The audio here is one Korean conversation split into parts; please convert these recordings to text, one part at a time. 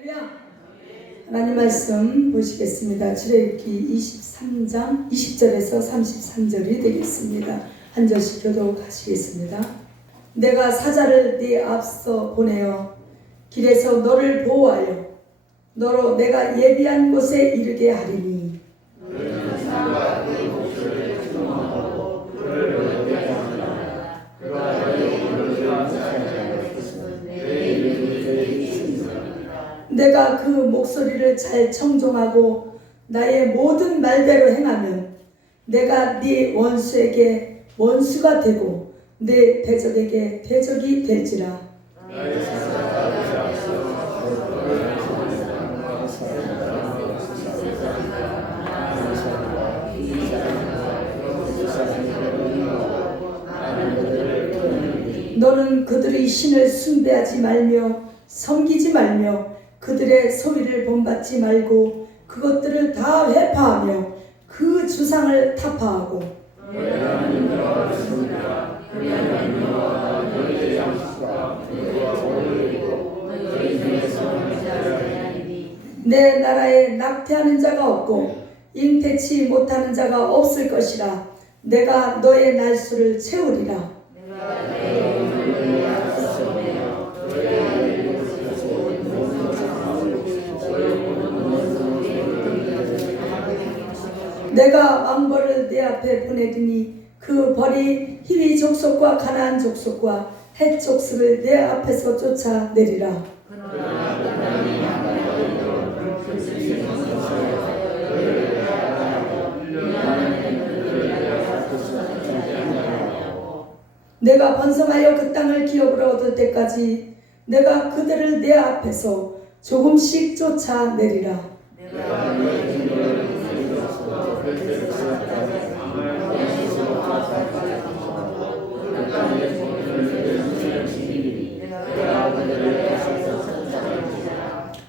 할렐루야. 하나님 말씀 보시겠습니다. 출애굽기 23장 20절에서 33절이 되겠습니다. 한 절씩 교독하시겠습니다. 내가 사자를 네 앞서 보내어 길에서 너를 보호하여 너로 내가 예비한 곳에 이르게 하리니 내가 그 목소리를 잘 청종하고 나의 모든 말대로 행하면 내가 네 원수에게 원수가 되고 네 대적에게 대적이 될지라. 너는 그들의 신을 숭배하지 말며 섬기지 말며 그들의 소리를 본받지 말고 그것들을 다 회파하며 그 주상을 타파하고 내 나라에 낙태하는 자가 없고 잉태치 못하는 자가 없을 것이라. 내가 너의 날수를 채우리라. 내가 왕벌을 내 앞에 보내더니 그 벌이 히위 족속과 가나안 족속과 헷 족속을 내 앞에서 쫓아내리라. 내가 번성하여 그 땅을 기업으로 얻을 때까지 내가 그들을 내 앞에서 조금씩 쫓아내리라.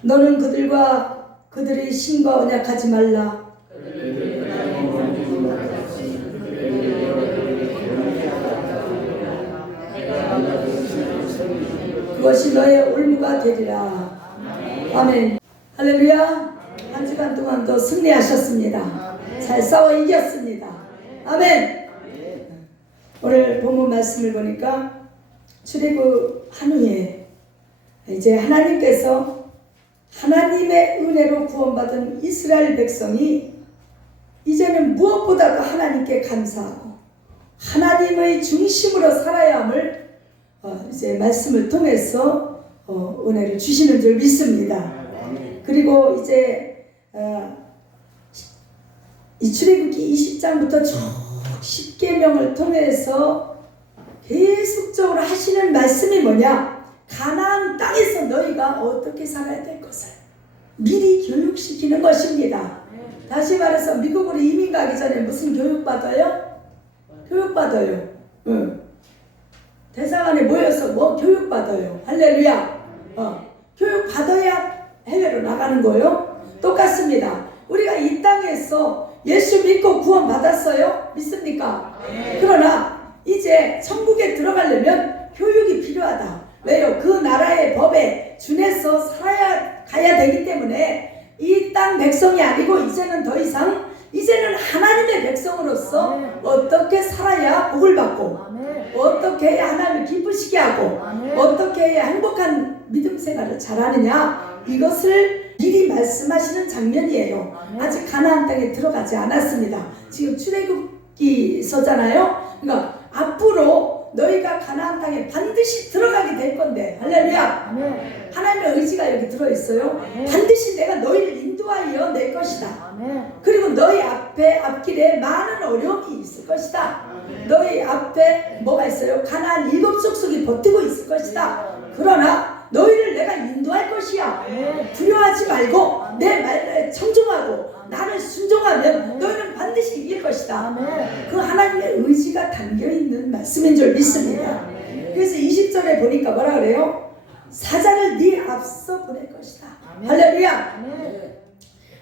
너는 그들과 그들의 신과 언약하지 말라. 그것이 너의 올무가 되리라. 아멘. 할렐루야. 한 주간 동안도 승리하셨습니다. 잘 싸워 이겼습니다. 아멘. 오늘 본문 말씀을 보니까 출애굽한 후에 이제 하나님께서 하나님의 은혜로 구원받은 이스라엘 백성이 이제는 무엇보다도 하나님께 감사하고 하나님의 중심으로 살아야 함을 이제 말씀을 통해서 은혜를 주시는 줄 믿습니다. 그리고 이제 이 출애굽기 20장부터 쭉 10계명을 통해서 계속적으로 하시는 말씀이 뭐냐? 가나안 땅에서 너희가 어떻게 살아야 될 것을 미리 교육시키는 것입니다. 다시 말해서 미국으로 이민 가기 전에 무슨 교육받아요? 교육받아요. 대사관에 모여서 뭐 교육받아요. 할렐루야. 교육받아야 해외로 나가는 거예요. 똑같습니다. 우리가 이 땅에서 예수 믿고 구원받았어요? 믿습니까? 그러나 이제 천국에 들어가려면 교육이 필요하다. 왜요? 그 나라의 법에 준해서 가야 되기 때문에 이 땅 백성이 아니고 이제는 더 이상 이제는 하나님의 백성으로서 어떻게 살아야 복을 받고 어떻게 해야 하나님을 기쁘시게 하고 어떻게 해야 행복한 믿음 생활을 잘하느냐, 이것을 미리 말씀하시는 장면이에요. 아직 가나안 땅에 들어가지 않았습니다. 지금 출애굽기서잖아요. 그러니까 앞으로 너희가 가나안 땅에 반드시 들어가게 될 건데, 할렐루야. 하나님의 의지가 여기 들어있어요. 반드시 내가 너희를 인도하여 낼 것이다. 그리고 너희 앞길에 많은 어려움이 있을 것이다. 너희 앞에 뭐가 있어요? 가나안 7족속이 버티고 있을 것이다. 그러나 너희를 내가 인도할 것이야. 두려워하지 말고 내 말에 청종하고 나를 순종하면 너희는 반드시 이길 것이다. 그 하나님의 의지가 담겨있는 말씀인 줄 믿습니다. 그래서 20절에 보니까 뭐라 그래요? 사자를 네 앞서 보낼 것이다. 할렐루야.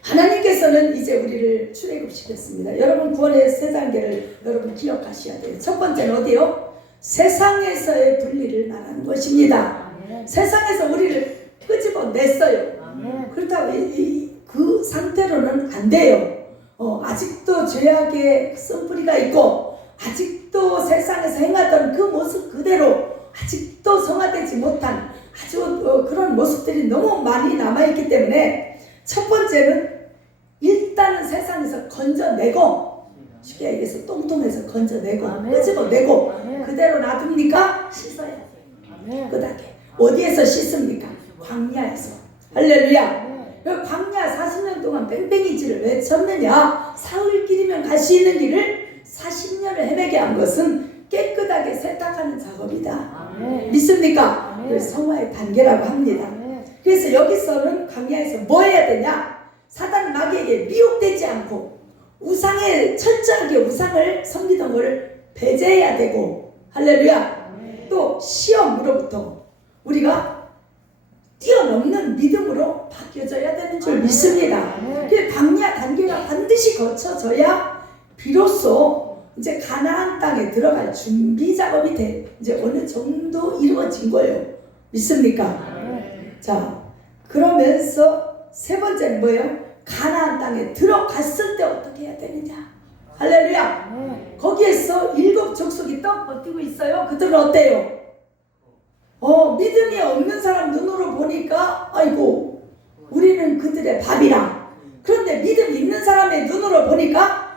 하나님께서는 이제 우리를 출애굽시켰습니다. 여러분 구원의 세 단계를 여러분 기억하셔야 돼요. 첫 번째는 어디요? 세상에서의 분리를 말하는 것입니다. 세상에서 우리를 끄집어냈어요. 그렇다고 그 상태로는 안 돼요. 아직도 죄악의 쓴뿌리가 있고 아직도 세상에서 행하던 그 모습 그대로 아직도 성화되지 못한 아주 그런 모습들이 너무 많이 남아있기 때문에 첫 번째는 일단은 세상에서 건져내고, 쉽게 얘기해서 똥통에서 건져내고 끄집어내고 그대로 놔둡니까? 씻어야 돼요. 끄다게. 어디에서 씻습니까? 광야에서. 할렐루야. 광야 40년 동안 뺑뺑이질을 왜 쳤느냐? 사흘길이면 갈 수 있는 길을 40년을 헤매게 한 것은 깨끗하게 세탁하는 작업이다. 믿습니까? 성화의 단계라고 합니다. 그래서 여기서는 광야에서 뭐 해야 되냐? 사단 마귀에게 미혹되지 않고 우상에 철저하게 우상을 섬기던 것을 배제해야 되고, 할렐루야. 또 시험으로부터 우리가 뛰어넘는 믿음으로 바뀌어져야 되는 줄 믿습니다. 그 광야 단계가 반드시 거쳐져야 비로소 이제 가나안 땅에 들어갈 준비 작업이 이제 어느 정도 이루어진 거예요. 믿습니까? 자, 그러면서 세 번째는 뭐예요? 가나안 땅에 들어갔을 때 어떻게 해야 되느냐? 할렐루야. 거기에서 7 족속이 떡 버티고 있어요. 그들은 어때요? 믿음이 없는 사람 눈으로 보니까 아이고 우리는 그들의 밥이라. 그런데 믿음 있는 사람의 눈으로 보니까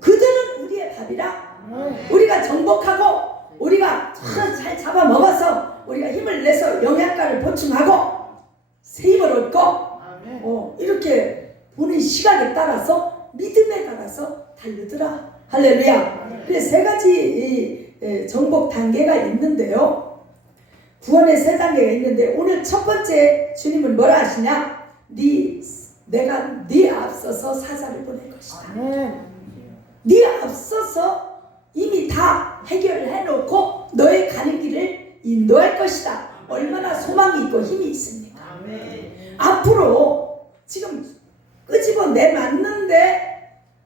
그들은 우리의 밥이라. 우리가 정복하고 우리가 잘 잡아먹어서 우리가 힘을 내서 영양가를 보충하고 새 힘을 얻고 이렇게 보는 시각에 따라서 믿음에 따라서 다르더라. 할렐루야. 그래서 3가지 정복 단계가 있는데요. 구원의 3단계가 있는데 오늘 첫 번째 주님은 뭐라 하시냐? 내가 네 앞서서 사자를 보낼 것이다. 네 앞서서 이미 다 해결해 놓고 너의 가는 길을 인도할 것이다. 얼마나 소망이 있고 힘이 있습니까? 앞으로 지금 끄집어 내놨는데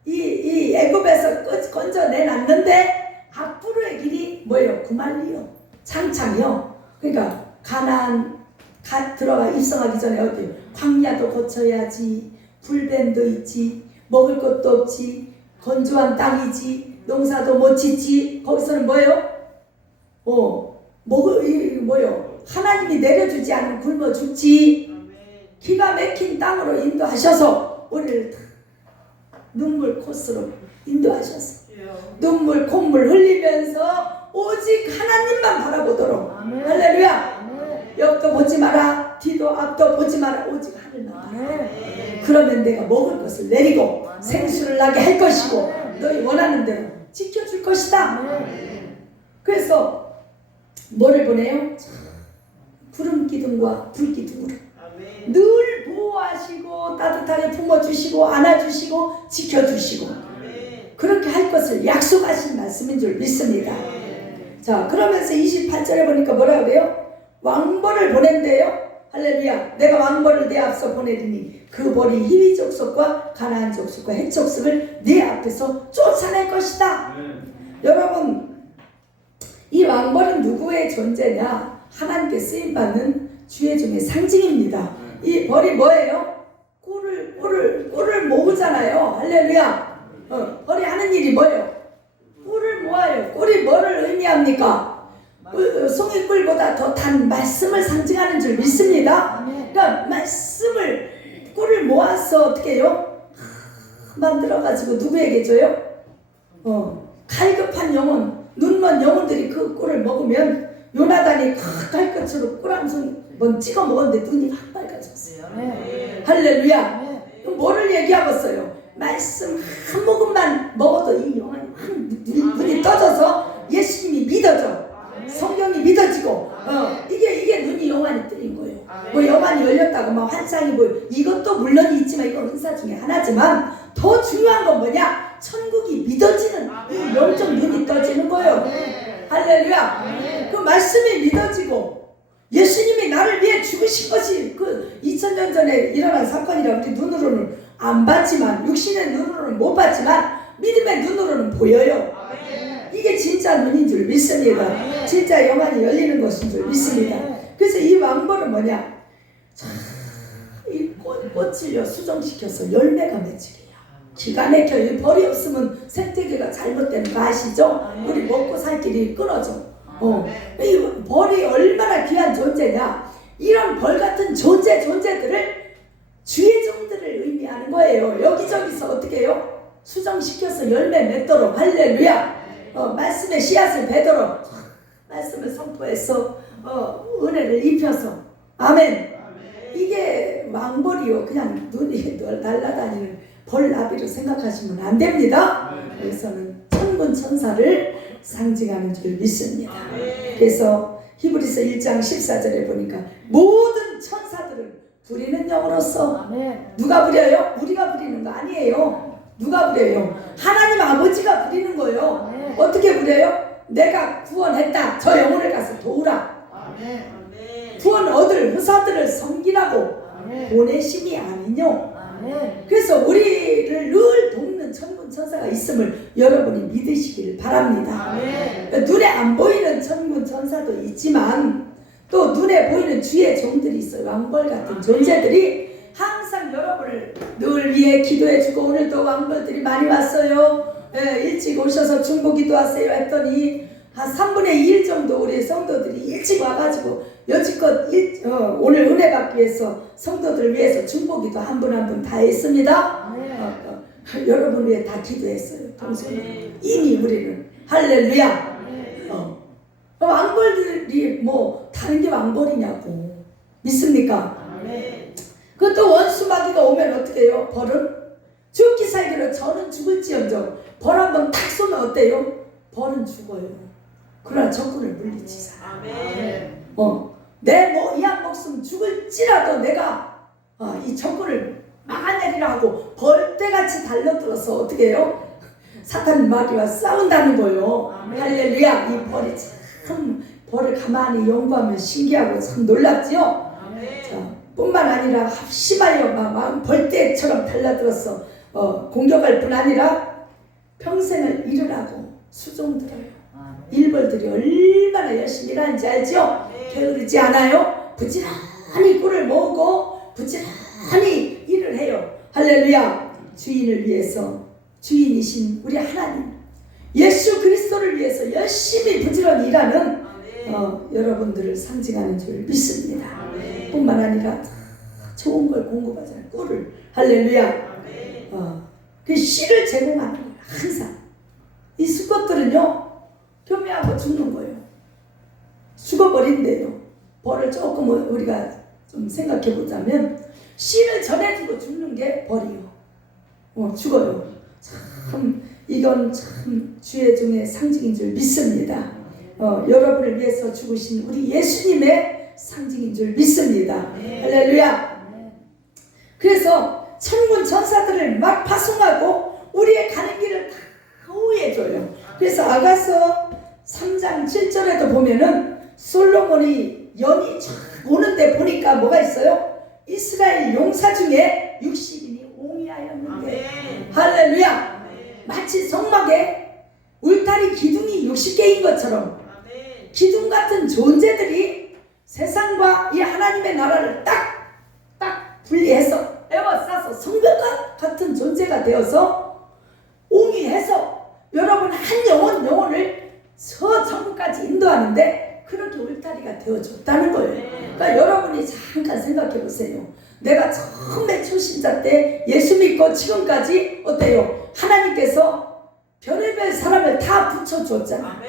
이 애굽에서 건져 내놨는데 앞으로의 길이 뭐예요? 구말리요, 창창이요. 그러니까 가나안 들어가 입성하기 전에 어때요? 광야도 거쳐야지, 불뱀도 있지, 먹을 것도 없지, 건조한 땅이지, 농사도 못 짓지. 거기서는 뭐예요? 뭐예요? 하나님이 내려주지 않으면 굶어 죽지. 기가 막힌 땅으로 인도하셔서 우리를 눈물 코스로 인도하셔서 눈물 콧물 흘리면서 오직 하나님만 바라보도록. 할렐루야. 옆도 보지 마라, 뒤도 앞도 보지 마라, 오직 하늘만 바라보라. 그러면 내가 먹을 것을 내리고 생수를 나게 할 것이고 너희 원하는 대로 지켜줄 것이다. 그래서 뭐를 보내요? 구름 기둥과 불 기둥으로 늘 보호하시고 따뜻하게 품어주시고 안아주시고 지켜주시고 그렇게 할 것을 약속하신 말씀인 줄 믿습니다. 자, 그러면서 28절에 보니까 뭐라 그래요? 왕벌을 보낸대요. 할렐루야. 내가 왕벌을 내 앞서 보내리니 그 벌이 히위 족속과 가나안 족속과 헷 족속을 내 앞에서 쫓아낼 것이다. 여러분, 이 왕벌은 누구의 존재냐? 하나님께 쓰임받는 주의 종의 상징입니다. 이 벌이 뭐예요? 꿀을 모으잖아요. 할렐루야. 벌이 하는 일이 뭐예요? 꿀을 모아요. 꿀이 뭐를 의미합니까? 송이꿀보다 더 단 말씀을 상징하는 줄 믿습니다. 그러니까 꿀을 모아서 어떻게 해요? 만들어가지고 누구에게 줘요? 갈급한 영혼, 눈먼 영혼들이 그 꿀을 먹으면 요나단이 칼끝으로 꿀 한 손 찍어 먹었는데 눈이 확 밝아졌어요. 할렐루야. 뭐를 얘기하고 있어요? 말씀 한 모금만 먹어도 이 영혼이 눈이 떠져서 예수님이 믿어져. 성경이 믿어지고 이게 눈이 영안이 뜨인 거예요. 뭐 영안이 열렸다고 막 환상이 보여. 이것도 물론 있지만 이건 은사 중에 하나지만 더 중요한 건 뭐냐? 천국이 믿어지는 이 영적 눈이 떠지는 거예요. 할렐루야. 그 말씀이 믿어지고 예수님이 나를 위해 죽으신 것이 그 2000년 전에 일어난 사건이라 우리 눈으로는 안 봤지만 육신의 눈으로는 못 봤지만 믿음의 눈으로는 보여요. 이게 진짜 눈인 줄 믿습니다. 진짜 영안이 열리는 것인 줄 믿습니다. 그래서 이 왕벌은 뭐냐? 이 꽃을요 수정시켜서 열매가 맺히게요. 기가 막혀요. 벌이 없으면 생태계가 잘못되는 거 아시죠? 우리 먹고 살 길이 끊어져. 이 벌이 얼마나 귀한 존재냐. 이런 벌 같은 존재들을 주의 종들을 의미하는 거예요. 여기저기서 어떻게 해요? 수정시켜서 열매 맺도록. 할렐루야. 말씀의 씨앗을 베도록 말씀을 선포해서 은혜를 입혀서. 아멘. 이게 왕벌이요. 그냥 눈이 날아다니는 벌나비로 생각하시면 안 됩니다. 그래서는 천군 천사를 상징하는 줄 믿습니다. 그래서 히브리서 1장 14절에 보니까 모든 천사들을 부리는 영으로서. 누가 부려요? 우리가 부리는 거 아니에요. 누가 부려요? 하나님 아버지가 부리는 거예요. 어떻게 부려요? 내가 구원했다. 저 영혼을 가서 도우라. 구원 얻을 후사들을 섬기라고 보내심이 아니뇨. 그래서 우리를 늘 돕는 천군 천사가 있음을 여러분이 믿으시길 바랍니다. 눈에 안 보이는 천군 천사도 있지만 또 눈에 보이는 주의 종들이 있어요. 왕벌 같은 존재들이 항상 여러분을 늘 위해 기도해주고, 오늘도 왕벌들이 많이 왔어요. 일찍 오셔서 중보 기도하세요 했더니 한 3분의 2일 정도 우리 성도들이 일찍 와가지고 여지껏 오늘 은혜 받기 위해서 성도들을 위해서 중보 기도 한 분 한 분 다 했습니다. 여러분 위해 다 기도했어요. 동생은 이미 우리는. 할렐루야. 왕벌들이 뭐 다른 게 왕벌이냐고 믿습니까? 그것도 원수마귀가 오면 어떻게 해요? 벌은 죽기 살기로 저는 죽을지언정. 벌 한번 탁 쏘면 어때요? 벌은 죽어요. 그러나 적군을 물리치자. 내 이한 목숨 죽을지라도 내가 이 적군을 막아내리라 하고 벌떼같이 달려들어서 어떻게 해요? 사탄 마귀와 싸운다는 거예요. 할렐루야. 이 벌이 참, 벌을 가만히 연구하면 신기하고 참 놀랍지요. 뿐만 아니라 합심하여 막 벌떼처럼 달려들어서 공격할 뿐 아니라 평생을 잃으라고 수종들어요. 일벌들이 얼마나 열심히 일하는지 알죠? 게으르지 않아요. 부지런히 꿀을 모으고 부지런히 일을 해요. 할렐루야. 주인을 위해서, 주인이신 우리 하나님 예수 그리스도를 위해서 열심히 부지런히 일하는 여러분들을 상징하는 줄 믿습니다. 뿐만 아니라 좋은 걸 공급하잖아요. 꿀을. 할렐루야. 그 씨를 제공하는 거예요. 항상. 이 수컷들은요 교미하고 죽는 거예요. 죽어버린대요. 벌을 조금 우리가 좀 생각해 보자면 씨를 전해주고 죽는 게 벌이요. 죽어요. 참 이건 참 주의 종의 상징인 줄 믿습니다. 여러분을 위해서 죽으신 우리 예수님의 상징인 줄 믿습니다. 할렐루야. 그래서 천군 천사들을 막 파송하고 우리의 가는 길을 다 호위해줘요. 그래서 아가서 3장 7절에도 보면은 솔로몬이 연이 쫙 오는데 보니까 뭐가 있어요? 이스라엘 용사 중에 60인이 옹이하였는데. 할렐루야. 마치 성막에 울타리 기둥이 60개인 것처럼 기둥 같은 존재들이 세상과 이 하나님의 나라를 딱 분리해서 에워싸서 성벽과 같은 존재가 되어서 옹이해서 여러분 한 영혼을 저 천국까지 인도하는데 그렇게 울타리가 되어줬다는 거예요. 그러니까 여러분이 잠깐 생각해 보세요. 내가 처음에 초신자 때 예수 믿고 지금까지 어때요? 하나님께서 별의별 사람을 다 붙여줬잖아.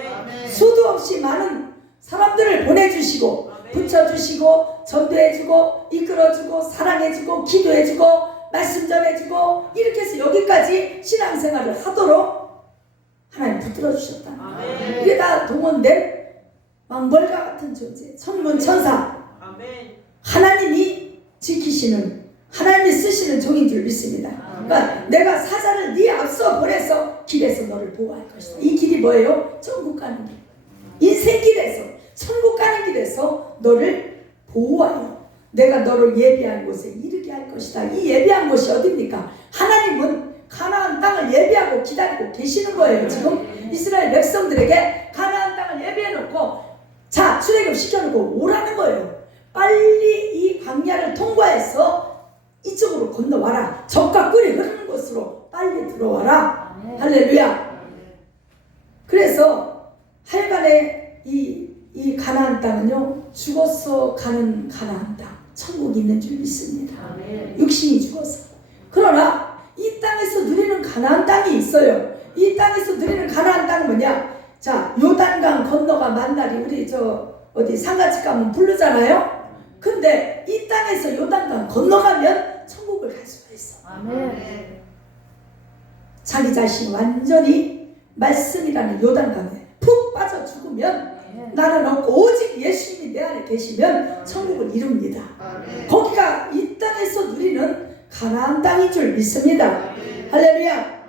수도 없이 많은 사람들을 보내주시고 붙여주시고 전도해주고 이끌어주고 사랑해주고 기도해주고 말씀 전해주고 이렇게 해서 여기까지 신앙생활을 하도록 하나님 붙들어주셨다. 이게 다 동원된 왕벌과 같은 존재, 천군 천사. 하나님이 지키시는, 하나님이 쓰시는 종인 줄 믿습니다. 그러니까 내가 사자를 네 앞서 보내서 길에서 너를 보호할 것이다. 이 길이 뭐예요? 천국 가는 길. 인생 길에서, 천국 가는 길에서 너를 보호하여 내가 너를 예비한 곳에 이르게 할 것이다. 이 예비한 곳이 어디입니까? 하나님은 가나안 땅을 예비하고 기다리고 계시는 거예요. 지금 이스라엘 백성들에게 가나안 땅을 예비해놓고 자 출애굽 시켜놓고 오라는 거예요. 빨리 이 광야를 통과해서 들어와라. 할렐루야. 그래서 하여간에 이 가나안 땅은요, 죽어서 가는 가나안 땅, 천국이 있는 줄 믿습니다. 육신이 죽어서. 그러나 이 땅에서 누리는 가나안 땅이 있어요. 이 땅에서 누리는 가나안 땅은 뭐냐? 자, 요단강 건너가 만날이 우리 어디 상가집 가면 부르잖아요. 근데 이 땅에서 요단강 건너가면 천국을 갈 수가 있어. 아멘. 자기 자신 완전히 말씀이라는 요단강에 푹 빠져 죽으면 나는 없고 오직 예수님이 내 안에 계시면 천국을 이룹니다. 거기가 이 땅에서 누리는 가나안 땅인 줄 믿습니다. 할렐루야.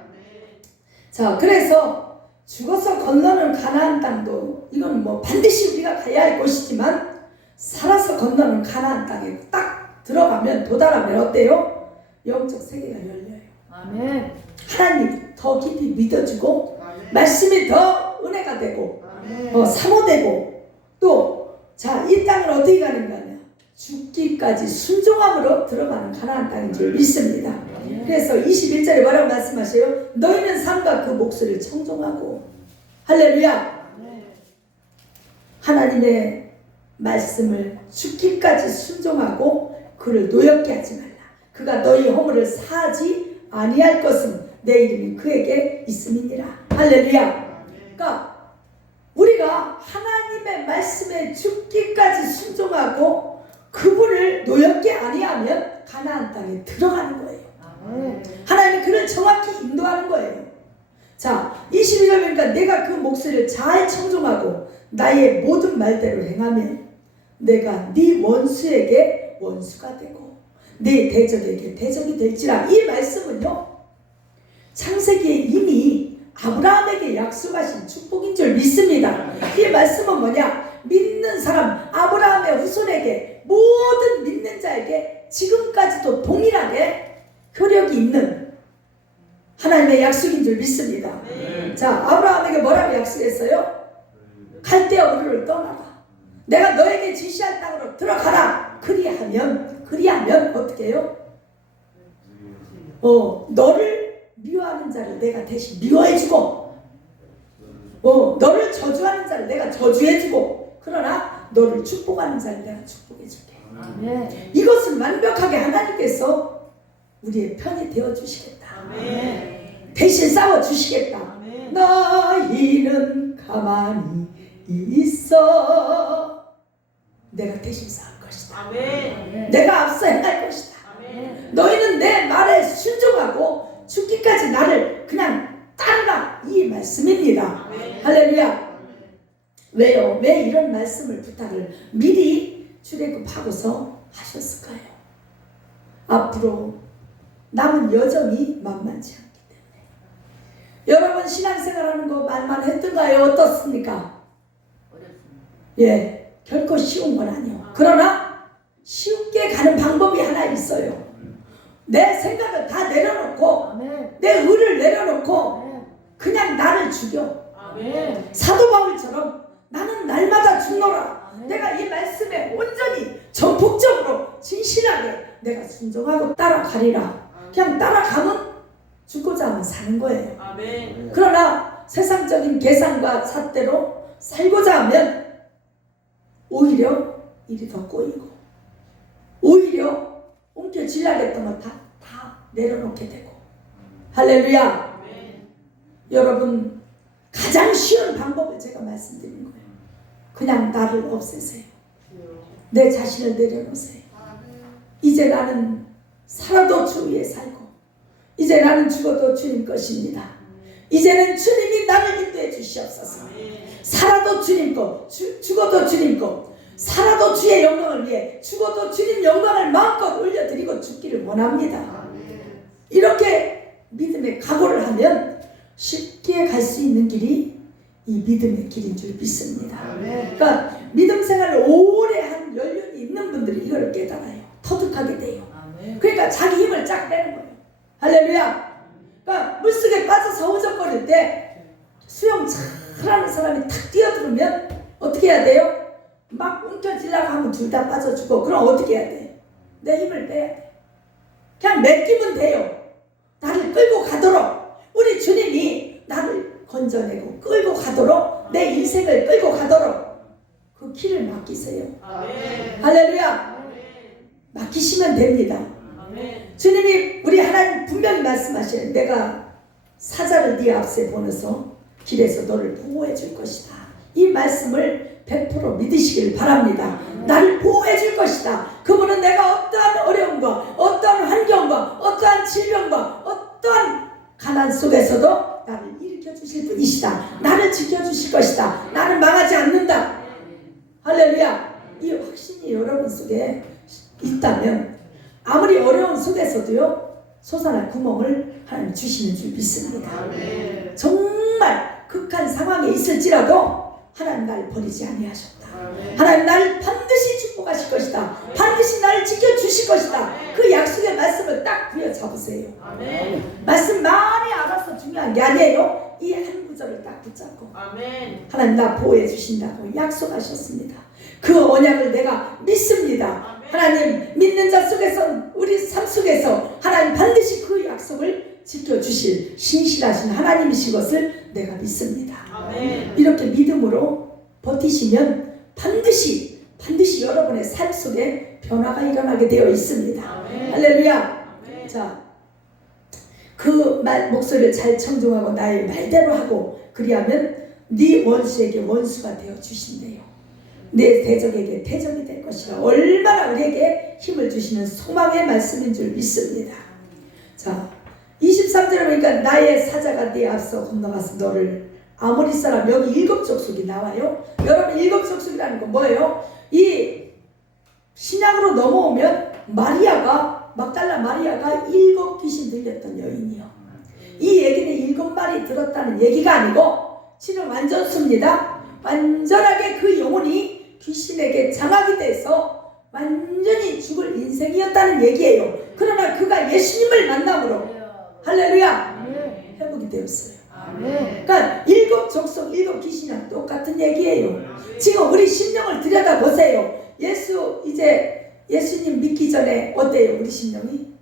자, 그래서 죽어서 건너는 가나안 땅도 이건 뭐 반드시 우리가 가야 할 곳이지만 살아서 건너는 가나안 땅에 딱 들어가면 도달하면 어때요? 영적 세계가 열려요. 아멘. 하나님 더 깊이 믿어주고 말씀이 더 은혜가 되고 사모되고 또 자, 이 땅을 어떻게 가는 거냐? 죽기까지 순종함으로 들어가는 가나안 땅인 줄 믿습니다. 그래서 21절에 뭐라고 말씀하세요? 너희는 삶과 그 목소리를 청종하고 할렐루야. 하나님의 말씀을 죽기까지 순종하고 그를 노엽게 하지 말라. 그가 너희 허물을 사하지 아니할 것은 내 이름이 그에게 있음이니라. 할렐루야. 그러니까 우리가 하나님의 말씀에 죽기까지 순종하고 그분을 노엽게 아니하면 가나안 땅에 들어가는 거예요. 하나님이 그를 정확히 인도하는 거예요. 자, 22절 보니까 내가 그 목소리를 잘 청종하고 나의 모든 말대로 행하면 내가 네 원수에게 원수가 되고 네 대적에게 대적이 될지라. 이 말씀은요, 창세기에 이미 아브라함에게 약속하신 축복인 줄 믿습니다. 이 말씀은 뭐냐? 믿는 사람 아브라함의 후손에게 모든 믿는 자에게 지금까지도 동일하게 효력이 있는 하나님의 약속인 줄 믿습니다. 자, 아브라함에게 뭐라고 약속했어요? 갈대아 우르를 떠나라. 내가 너에게 지시할 땅으로 들어가라. 그리하면 어떻게 해요? 너를 미워하는 자를 내가 대신 미워해주고 너를 저주하는 자를 내가 저주해주고 그러나 너를 축복하는 자를 내가 축복해줄게. 아멘. 이것은 완벽하게 하나님께서 우리의 편이 되어주시겠다. 아멘. 대신 싸워주시겠다. 아멘. 너희는 가만히 있어. 내가 대신 싸울 것이다. 아멘. 내가 앞서 행할 것이다. 아멘. 너희는 내 말에 순종하고 죽기까지 나를 그냥 따르라. 이 말씀입니다. 아멘. 할렐루야. 왜요? 왜 이런 말씀을 부탁을 미리 출애굽하고서 하셨을까요? 앞으로 남은 여정이 만만치 않기 때문에. 여러분 신앙생활하는 거 만만했던가요? 어떻습니까? 예, 결코 쉬운 건 아니에요. 그러나 쉽게 가는 방법이 하나 있어요. 내 생각을 다 내려놓고 아멘. 내 의를 내려놓고 아멘. 그냥 나를 죽여. 아멘. 사도 바울처럼 나는 날마다 죽노라. 아멘. 내가 이 말씀에 온전히 전폭적으로 진실하게 내가 순종하고 따라가리라. 그냥 따라가면 죽고자 하면 사는 거예요. 아멘. 그러나 세상적인 계산과 잣대로 살고자 하면 오히려 일이 더 꼬이고 오히려 옮겨질라겠던 거 다 내려놓게 되고. 할렐루야. 여러분 가장 쉬운 방법을 제가 말씀드린 거예요. 그냥 나를 없애세요. 내 자신을 내려놓으세요. 이제 나는 살아도 주 위에 살고 이제 나는 죽어도 주님 것입니다. 이제는 주님이 나를 인도해 주시옵소서. 살아도 주님 것, 죽어도 주님 것, 살아도 주의 영광을 위해 죽어도 주님 영광을 마음껏 올려드리고 죽기를 원합니다. 이렇게 믿음의 각오를 하면 쉽게 갈 수 있는 길이 이 믿음의 길인 줄 믿습니다. 그러니까 믿음 생활을 오래 한 연륜이 있는 분들이 이걸 깨달아요. 터득하게 돼요. 그러니까 자기 힘을 쫙 빼는 거예요. 할렐루야. 그러니까 물속에 빠져서 허우적거릴 때 수영 잘하는 사람이 탁 뛰어들으면 어떻게 해야 돼요? 막 움켜쥐려고 하면 둘 다 빠져 죽어. 그럼 어떻게 해야 돼? 내 힘을 빼야 돼. 그냥 맡기면 돼요. 나를 끌고 가도록 우리 주님이 나를 건져내고 끌고 가도록 내 인생을 끌고 가도록 그 길을 맡기세요. 할렐루야. 맡기시면 됩니다. 주님이 우리 하나님 분명히 말씀하셔요. 내가 사자를 네 앞에 보내서 길에서 너를 보호해 줄 것이다. 이 말씀을 100% 믿으시길 바랍니다. 나를 보호해 줄 것이다. 그분은 내가 어떠한 어려움과 어떠한 환경과 어떠한 질병과 어떠한 가난 속에서도 나를 일으켜 주실 분이시다. 나를 지켜 주실 것이다. 나는 망하지 않는다. 할렐루야. 이 확신이 여러분 속에 있다면 아무리 어려운 속에서도요 솟아날 구멍을 하나님 주시는 줄 믿습니다. 정말 극한 상황에 있을지라도 하나님 나를 버리지 아니하셨다. 하나님 나를 반드시 축복하실 것이다. 반드시 나를 지켜주실 것이다. 그 약속의 말씀을 딱 부여잡으세요. 말씀 많이 알아서 중요한 게 아니에요. 이 한 구절을 딱 붙잡고 하나님 나 보호해 주신다고 약속하셨습니다. 그 언약을 내가 믿습니다. 하나님 믿는 자 속에서 우리 삶 속에서 하나님 반드시 그 약속을 지켜주실 신실하신 하나님이신 것을 내가 믿습니다. 이렇게 믿음으로 버티시면 반드시 여러분의 삶 속에 변화가 일어나게 되어 있습니다. 할렐루야. 자, 그 목소리를 잘 청중하고 나의 말대로 하고 그리하면 네 원수에게 원수가 되어 주신대요. 내 대적에게 대적이 될 것이라. 얼마나 우리에게 힘을 주시는 소망의 말씀인 줄 믿습니다. 자, 23절에 보니까 나의 사자가 네 앞서 건너가서 너를 아모리 사람 여기 7족속이 나와요. 여러분 7족속이라는 건 뭐예요? 이 신약으로 넘어오면 막달라 마리아가 7 귀신 들렸던 여인이요. 이 얘기는 7마리 들었다는 얘기가 아니고 실은 완전수입니다. 완전하게 그 영혼이 귀신에게 장악이 돼서 완전히 죽을 인생이었다는 얘기예요. 그러나 그가 예수님을 만남으로 할렐루야 회복이 되었어요. 그러니까 7족속 7 귀신이랑 똑같은 얘기예요. 지금 우리 심령을 들여다보세요. 예수님 믿기 전에 어때요? 우리 심령이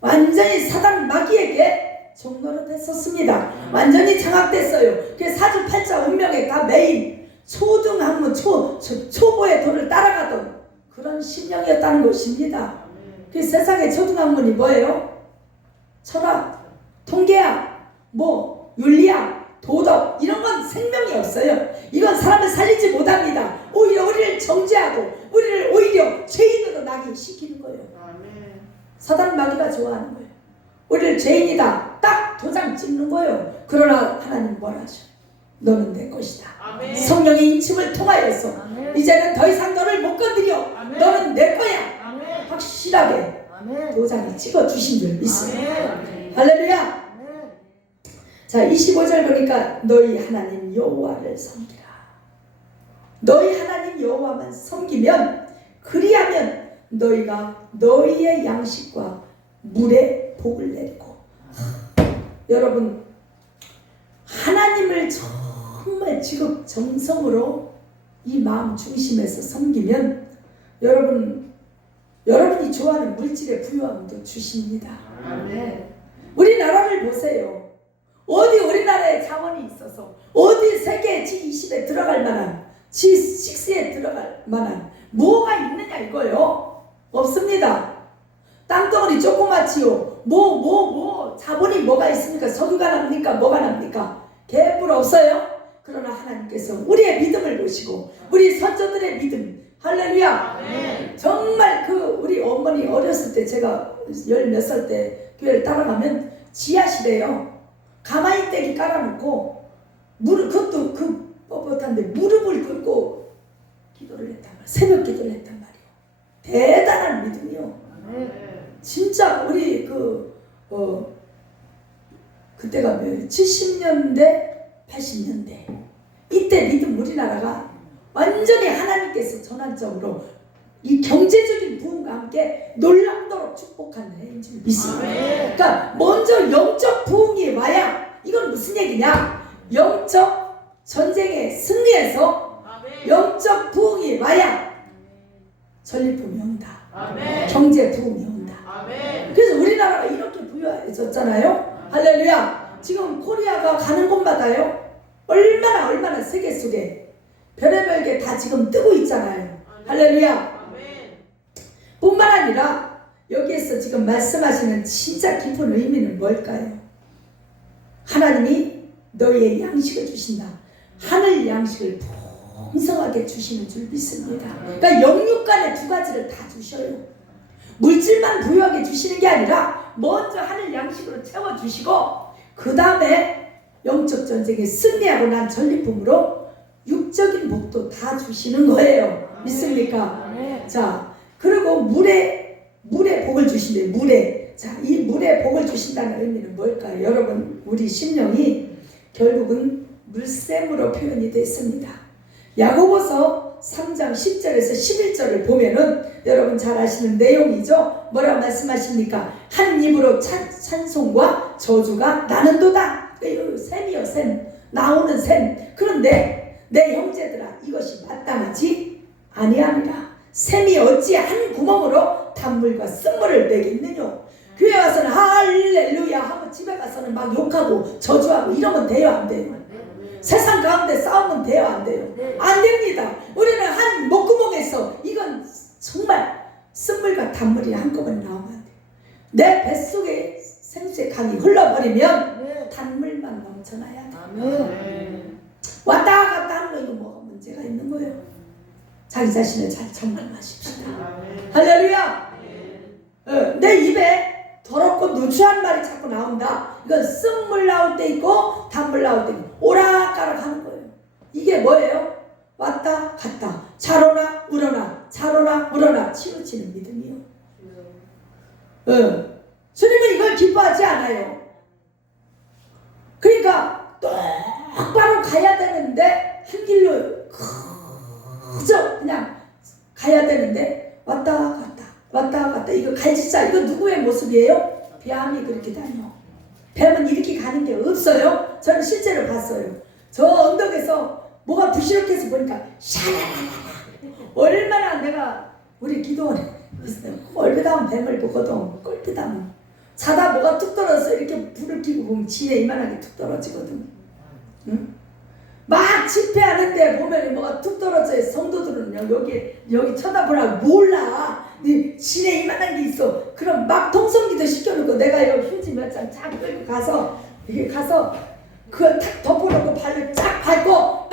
완전히 사단 마귀에게 종노릇했었습니다. 완전히 장악됐어요. 그래서 사주팔자 운명에 다 매인 초등학문 초보의 도를 따라가던 그런 심령이었다는 것입니다. 그 세상의 초등학문이 뭐예요? 철학, 통계학, 윤리학, 도덕 이런 건 생명이 없어요. 이건 사람을 살리지 못합니다. 오히려 우리를 정죄하고 우리를 오히려 죄인으로 나게 시키는 거예요. 사단 마귀가 좋아하는 거예요. 우리를 죄인이다 딱 도장 찍는 거예요. 그러나 하나님 뭐라 하셔? 너는 내 것이다. 성령의 인침을 통하여서 이제는 더 이상 너를 못 건드려. 너는 내 거야. 확실하게 도장을 찍어주신 줄 믿습니다. 할렐루야. 자, 25절 보니까 너희 하나님 여호와를 섬기라. 너희 하나님 여호와만 섬기면 그리하면 너희가 너희의 양식과 물에 복을 내리고. 여러분 하나님을 정말 지극 정성으로 이 마음 중심에서 섬기면 여러분이 좋아하는 물질의 부유함도 주십니다. 우리나라를 보세요. 어디 우리나라에 자원이 있어서 어디 세계 G20에 들어갈 만한 G6에 들어갈 만한 뭐가 있느냐 이거요? 없습니다. 땅덩어리 조그맣지요. 자본이 뭐가 있습니까? 석유가 납니까? 뭐가 납니까? 개뿔 없어요. 그러나 하나님께서 우리의 믿음을 보시고 우리 선조들의 믿음, 할렐루야. 정말 우리 어머니 어렸을 때 제가 10몇 살 때 교회를 따라가면 지하실에요. 가마이 떼기 깔아놓고 그것도 뻣뻣한데 무릎을 꿇고 기도를 했단 말이에요. 새벽 기도를 했단 말이에요. 대단한 믿음이요. 진짜 우리 그때가 70년대 80년대 이때 믿음 우리나라가 완전히 하나님께서 전환적으로 이 경제적인 부흥과 함께 놀랍도록 축복한 해인 줄 믿습니다. 그러니까 먼저 영적 부흥이 와야 이건 무슨 얘기냐? 영적 전쟁에 승리해서 영적 부흥이 와야 전리품이 온다. 경제 부흥이 온다. 그래서 우리나라가 이렇게 부유해졌잖아요. 할렐루야. 지금 코리아가 가는 곳마다요. 얼마나 세계 속에 별의별 게 다 지금 뜨고 있잖아요. 할렐루야. 뿐만 아니라 여기에서 지금 말씀하시는 진짜 깊은 의미는 뭘까요? 하나님이 너희의 양식을 주신다. 하늘 양식을 풍성하게 주시는 줄 믿습니다. 그러니까 영육간의 두 가지를 다 주셔요. 물질만 부유하게 주시는 게 아니라 먼저 하늘 양식으로 채워주시고 그 다음에 영적 전쟁에 승리하고 난 전리품으로 육적인 복도 다 주시는 거예요. 믿습니까? 자, 그리고 물에 복을 주신대요. 물에. 자, 이 물에 복을 주신다는 의미는 뭘까요? 여러분, 우리 심령이 결국은 물샘으로 표현이 됐습니다. 야고보서 3장 10절에서 11절을 보면은 여러분 잘 아시는 내용이죠. 뭐라고 말씀하십니까? 한 입으로 찬송과 저주가 나는도다. 샘이요, 샘. 나오는 샘. 그런데 내 형제들아, 이것이 마땅하지 아니하니라. 샘이 어찌 한 구멍으로 단물과 쓴물을 내겠느냐. 교회 와서는 할렐루야 하고 집에 가서는 막 욕하고 저주하고 이러면 돼요, 안 돼요? 세상 가운데 싸우면 돼요, 안 돼요? 안 됩니다. 우리는 한 목구멍에서 이건 정말 쓴물과 단물이 한꺼번에 나오면 안 돼요. 내 뱃속에 생수의 강이 흘러버리면 단물만 넘쳐나야 돼요. 왔다 갔다 하는 거 이거 뭐가 문제가 있는 거예요? 자기 자신을 잘 점검하십시다. 할렐루야. 내 입에 더럽고 누추한 말이 자꾸 나온다. 이건 쓴물 나올 때 있고 단물 나올 때 있고 오락가락 하는 거예요. 이게 뭐예요? 왔다 갔다 자로나 우러나 자로나 우러나 치우치는 믿음이요. 주님은 이걸 기뻐하지 않아요. 그러니까 똑바로 가야 되는데 한 길로 그저 그냥 가야 되는데 왔다 갔다 이거 갈지자 이거 누구의 모습이에요? 뱀이 그렇게 다녀. 뱀은 이렇게 가는 게 없어요. 저는 실제로 봤어요. 저 언덕에서 뭐가 부시럭해서 보니까 샤라라라 얼마나 내가 우리 기도원에 꼴비다운 뱀을 보거든. 꼴비다운 자다 뭐가 툭 떨어져서 이렇게 불을 켜고 보면 지에 이만하게 툭 떨어지거든. 응? 막 집회하는데 보면 뭐가 툭 떨어져요. 성도들은 여기 쳐다보라고 몰라. 지네 이만한 게 있어. 그럼 막 통성기도 시켜놓고 내가 여기 휴지 몇 장 쫙 끌고 가서 이렇게 가서 그거 탁 덮어놓고 발로 쫙 밟고 막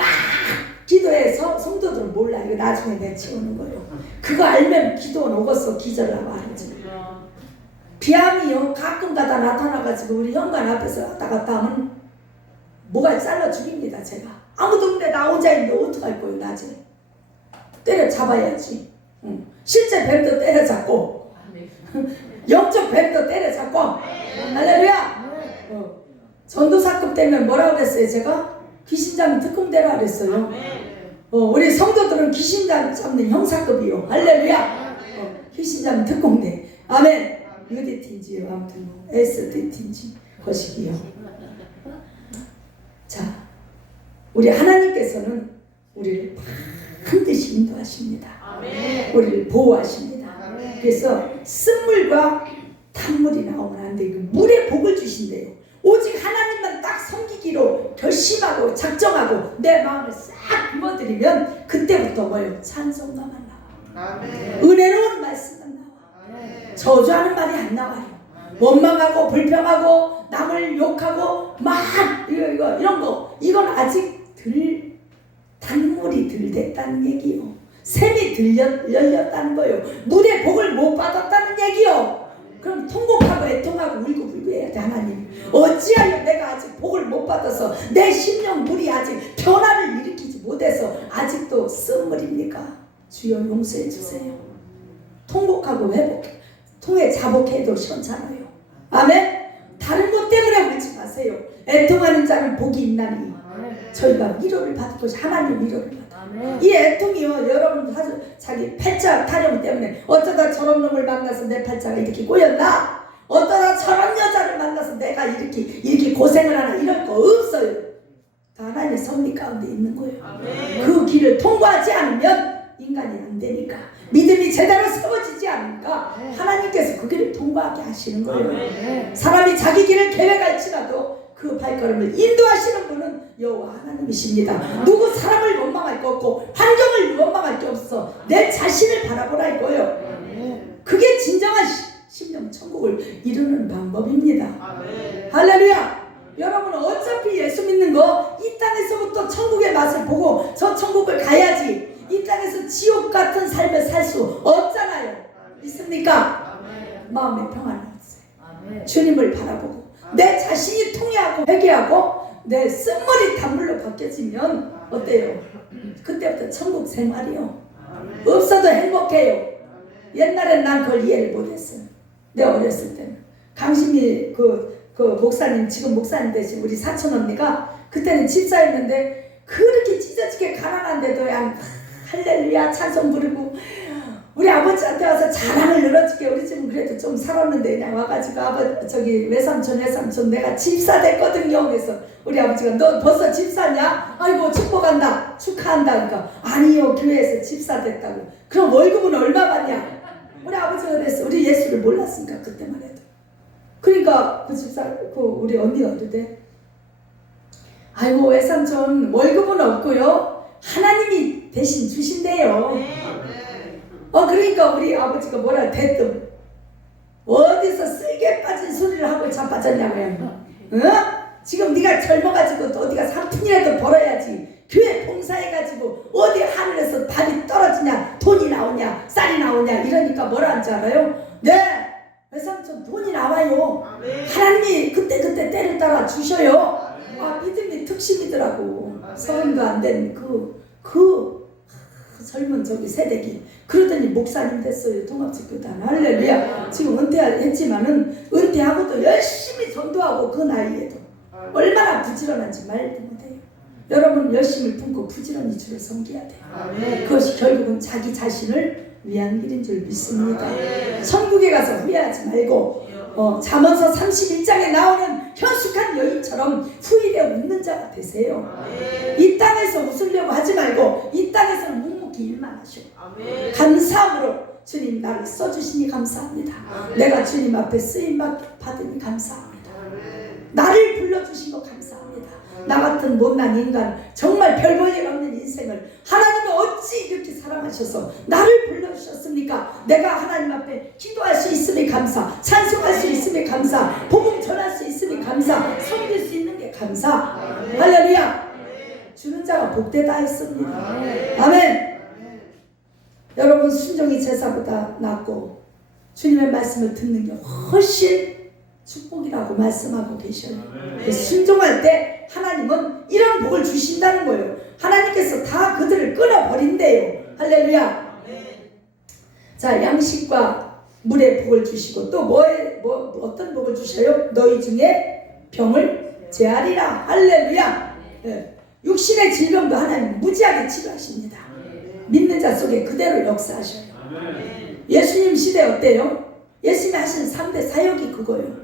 기도해. 성도들은 몰라. 이거 나중에 내가 치우는 거예요. 그거 알면 기도는 오겠어. 기절하고 알지. 비암이요 가끔 가다 나타나가지고 우리 현관 앞에서 왔다 갔다 하면 뭐가 잘라 죽입니다. 제가 아무도 없는데 나 혼자 있는데 어떡할 거예요. 낮에 때려 잡아야지. 실제 뱀도 때려 잡고 영적 뱀도 때려 잡고 할렐루야. 전도사급 때문에 뭐라고 그랬어요? 제가 귀신 잡는 특공대라 그랬어요. 우리 성도들은 귀신 잡는 형사급이요. 할렐루야. 귀신 잡는 특공대. 아멘. UDT인지요. 아무튼 SDT인지 거시기요. 자, 우리 하나님께서는 우리를 반드시 인도하십니다. 아멘. 우리를 보호하십니다. 아멘. 그래서 쓴물과 단물이 나오면 안 돼요. 물에 복을 주신대요. 오직 하나님만 딱 섬기기로 결심하고 작정하고 내 마음을 싹 부어드리면 그때부터 뭐예요? 찬송가만 나와요. 아멘. 은혜로운 말씀만 나와요. 아멘. 저주하는 말이 안 나와요. 아멘. 원망하고 불평하고 남을 욕하고 막 이런 거 이건 아직 단물이 덜 됐다는 얘기요. 샘이 열렸다는 거예요. 물의 복을 못 받았다는 얘기요. 그럼 통곡하고 애통하고 울고불고 해야 돼. 하나님 어찌하여 내가 아직 복을 못 받아서 내 심령 물이 아직 변화를 일으키지 못해서 아직도 쓴물입니까? 주여 용서해 주세요. 통곡하고 통해 자복해도 시원찮아요. 아멘. 다른 것 때문에 울지 마세요. 애통하는 자는 복이 있나니 저희가 위로를 받을 것이 하나님 위로를 받아요. 이 애통이요 여러분 자기 팔자 타령 때문에 어쩌다 저런 놈을 만나서 내 팔자가 이렇게 꼬였나? 어쩌다 저런 여자를 만나서 내가 이렇게 고생을 하나 이럴 거 없어요. 다 하나님의 섭리 가운데 있는 거예요. 아멘. 그 길을 통과하지 않으면 인간이 안 되니까 믿음이 제대로 세워지지 않으니까 하나님께서 그 길을 통과하게 하시는 거예요. 아멘. 사람이 자기 길을 계획할지라도 그 발걸음을 인도하시는 분은 여호와 하나님이십니다. 누구 사람을 원망할 거 없고 환경을 원망할 게 없어. 내 자신을 바라보라 이거예요. 그게 진정한 심령 천국을 이루는 방법입니다. 할렐루야. 여러분은 어차피 예수 믿는 거 이 땅에서부터 천국의 맛을 보고 저 천국을 가야지 이 땅에서 지옥 같은 삶을 살 수 없잖아요. 믿습니까? 마음의 평안을 얻으세요. 주님을 바라보고 내 자신이 통회하고 회개하고 내 쓴물이 단물로 바뀌어지면 어때요? 그때부터 천국 생활이요. 없어도 행복해요. 옛날엔 난 그걸 이해를 못했어요. 내가 어렸을 때는 강심이 그 목사님, 지금 목사님 되신 우리 사촌 언니가 그때는 집사였는데 그렇게 찢어지게 가난한데도 그냥 할렐루야 찬송 부르고 우리 아버지한테 와서 자랑을 늘어지게 우리 집은 그래도 좀 살았는데 그냥 와가지고 저기 외삼촌 내가 집사 됐거든요. 그래서 우리 아버지가 너 벌써 집사냐? 아이고 축복한다 축하한다. 그러니까 아니요 교회에서 집사 됐다고. 그럼 월급은 얼마 받냐? 우리 아버지가 그랬어. 우리 예수를 몰랐으니까 그때만 해도. 그러니까 그 집사 우리 언니가 어떠대? 아이고 외삼촌 월급은 없고요 하나님이 대신 주신대요. 그러니까 우리 아버지가 뭐라 대뜸 어디서 쓸개 빠진 소리를 하고 자빠졌냐고요. 지금 네가 젊어가지고 또 어디가 3푼이라도 벌어야지. 교회 봉사해가지고 어디 하늘에서 답이 떨어지냐 돈이 나오냐 쌀이 나오냐 이러니까 뭐라 하는지 알아요? 네 외삼촌 돈이 나와요. 하나님이 그때 때를 따라 주셔요. 믿음이 특심이더라고. 서른도 안 된 젊은 저기 세대기 그러더니 목사님 됐어요. 통합직교단 할렐루야. 지금 은퇴했지만은 은퇴하고도 열심히 전도하고 그 나이에도 얼마나 부지런한지 말도 못해요. 여러분 열심을 품고 부지런히 주를 섬겨야 돼요. 그것이 결국은 자기 자신을 위한 길인 줄 믿습니다. 천국에 가서 후회하지 말고 잠언서 31장에 나오는 현숙한 여인처럼 후일에 웃는 자가 되세요. 이 땅에서 웃으려고 하지 말고 이 땅에서는 묵묵히 일만 하시고 감사함으로 주님 나를 써주시니 감사합니다. 내가 주님 앞에 쓰임 받으니 감사합니다. 나를 불러주신 거 감사합니다. 나 같은 못난 인간 정말 별 볼 일 없는 인생을 하나님은 어찌 이렇게 사랑하셔서 나를 불러주셨습니까? 내가 하나님 앞에 기도할 수 있음이 감사, 찬송할 수 있음이 감사, 복음 전할 수 있음이 감사, 섬길 수 있는 게 감사. 할렐루야. 주는 자가 복되다 했습니다. 아멘. 여러분 순종이 제사보다 낫고 주님의 말씀을 듣는 게 훨씬 축복이라고 말씀하고 계셔요. 순종할 때 하나님은 이런 복을 주신다는 거예요. 하나님께서 다 그들을 끊어버린대요. 할렐루야. 자, 양식과 물의 복을 주시고 또 어떤 복을 주셔요? 너희 중에 병을 제하리라. 할렐루야. 육신의 질병도 하나님 무지하게 치료하십니다. 믿는 자 속에 그대로 역사하셔요. 예수님 시대 어때요? 예수님이 하시는 3대 사역이 그거예요.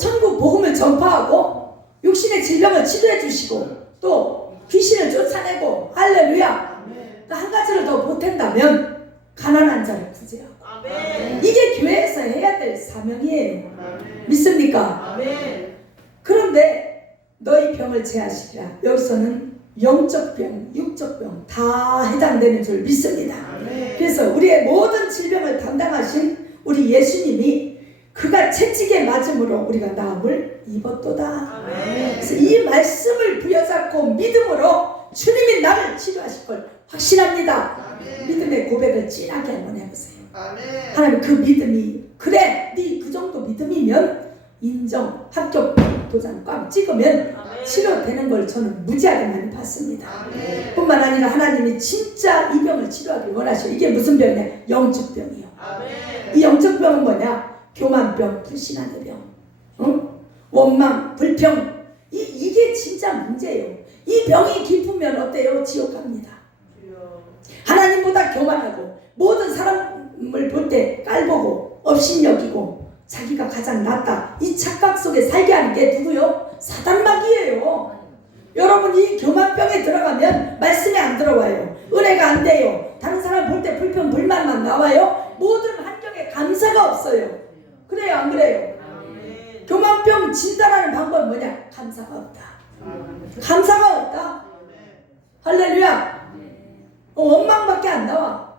천국 복음을 전파하고 육신의 질병을 치료해 주시고 또 귀신을 쫓아내고 할렐루야. 한 가지를 더 보탠다면 가난한 자를 구제하고 이게 교회에서 해야 될 사명이에요. 믿습니까? 그런데 너희 병을 제하시리라. 여기서는 영적 병, 육적 병 다 해당되는 줄 믿습니다. 그래서 우리의 모든 질병을 담당하신 우리 예수님이 그가 채찍에 맞음으로 우리가 나음을 입었도다. 그래서 이 말씀을 부여잡고 믿음으로 주님이 나를 치료하실 걸 확신합니다. 믿음의 고백을 진하게 한번 해보세요. 하나님 그 믿음이 그래 네 그 정도 믿음이면 인정 합격 도장 꽉 찍으면 치료되는 걸 저는 무지하게 많이 봤습니다. 뿐만 아니라 하나님이 진짜 이 병을 치료하길 원하셔요. 이게 무슨 병이냐? 영적 병이요. 이 영적 병은 뭐냐? 교만병, 불신앙의 병, 원망, 불평. 이게 진짜 문제예요. 이 병이 깊으면 어때요? 지옥 갑니다. 하나님보다 교만하고 모든 사람을 볼 때 깔보고 업신여기고 자기가 가장 낫다 이 착각 속에 살게 하는 게 누구요? 사단마귀예요. 여러분 이 교만병에 들어가면 말씀이 안 들어와요. 은혜가 안 돼요. 다른 사람 볼 때 불평 불만만 나와요. 모든 환경에 감사가 없어요. 그래요 안 그래요? 교만병 진단하는 방법은 뭐냐? 감사가 없다. 감사가 없다. 할렐루야. 원망밖에 안 나와.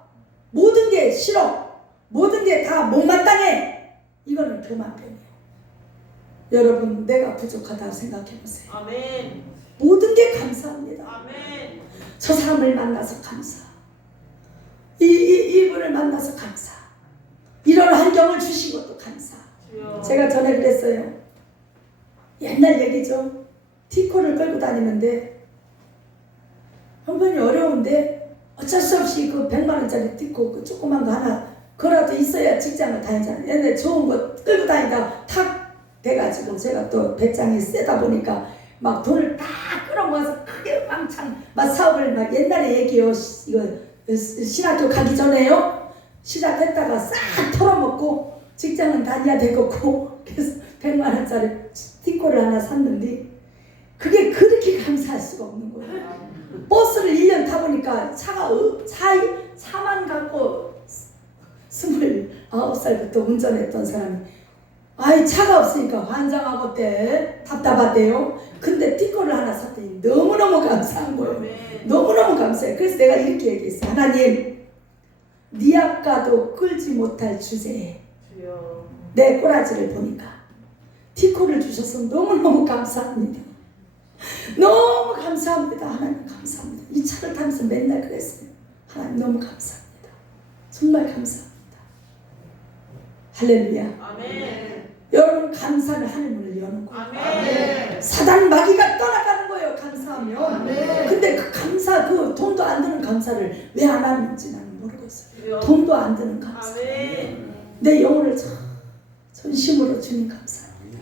모든 게 싫어. 모든 게 다 못마땅해. 이거는 교만병이에요. 여러분, 내가 부족하다 생각해 보세요. 아멘. 모든 게 감사합니다. 아멘. 저 사람을 만나서 감사. 이분을 만나서 감사. 이런 환경을 주신 것도 감사. 주여. 제가 전에 그랬어요. 옛날 얘기죠. 티코를 끌고 다니는데 형편이 어려운데 어쩔 수 없이 그 100만 원짜리 티코 그 조그만 거 하나 그거라도 있어야 직장을 다니잖아요. 옛날에 좋은 거 끌고 다니다가 탁 돼가지고 제가 또 배짱이 세다 보니까 막 돈을 다 끌어모아서 크게 왕창 막 사업을 막 옛날에 얘기요. 이거 신학교 가기 전에요. 시작했다가 싹 털어먹고 직장은 다녀야 되겠고 그래서 100만 원짜리 티코를 하나 샀는데 그게 그렇게 감사할 수가 없는 거예요. 버스를 1년 타보니까 차가 4만 갖고 29살부터 운전했던 사람이 아이 차가 없으니까 환장하고 때 답답하대요. 근데 티코를 하나 샀더니 너무너무 감사한 거예요. 너무너무 감사해요. 그래서 내가 이렇게 얘기했어요. 하나님, 네 앞가도 끌지 못할 주제에 주여. 내 꼬라지를 보니까 티코를 주셔서 너무너무 감사합니다. 너무 감사합니다. 하나님 감사합니다. 이 차를 타면서 맨날 그랬어요. 하나님 너무 감사합니다. 정말 감사합니다. 할렐루야. 아멘. 여러분 감사를 하늘문을 여는 거예요. 아멘. 사단 마귀가 떠나가는 거예요. 감사하면. 아멘. 근데 그 감사 그 돈도 안 드는 감사를 왜 안 하는지 나는 모르겠어요. 주여. 돈도 안 드는 감사. 아멘. 내 영혼을 전심으로 주님 감사합니다.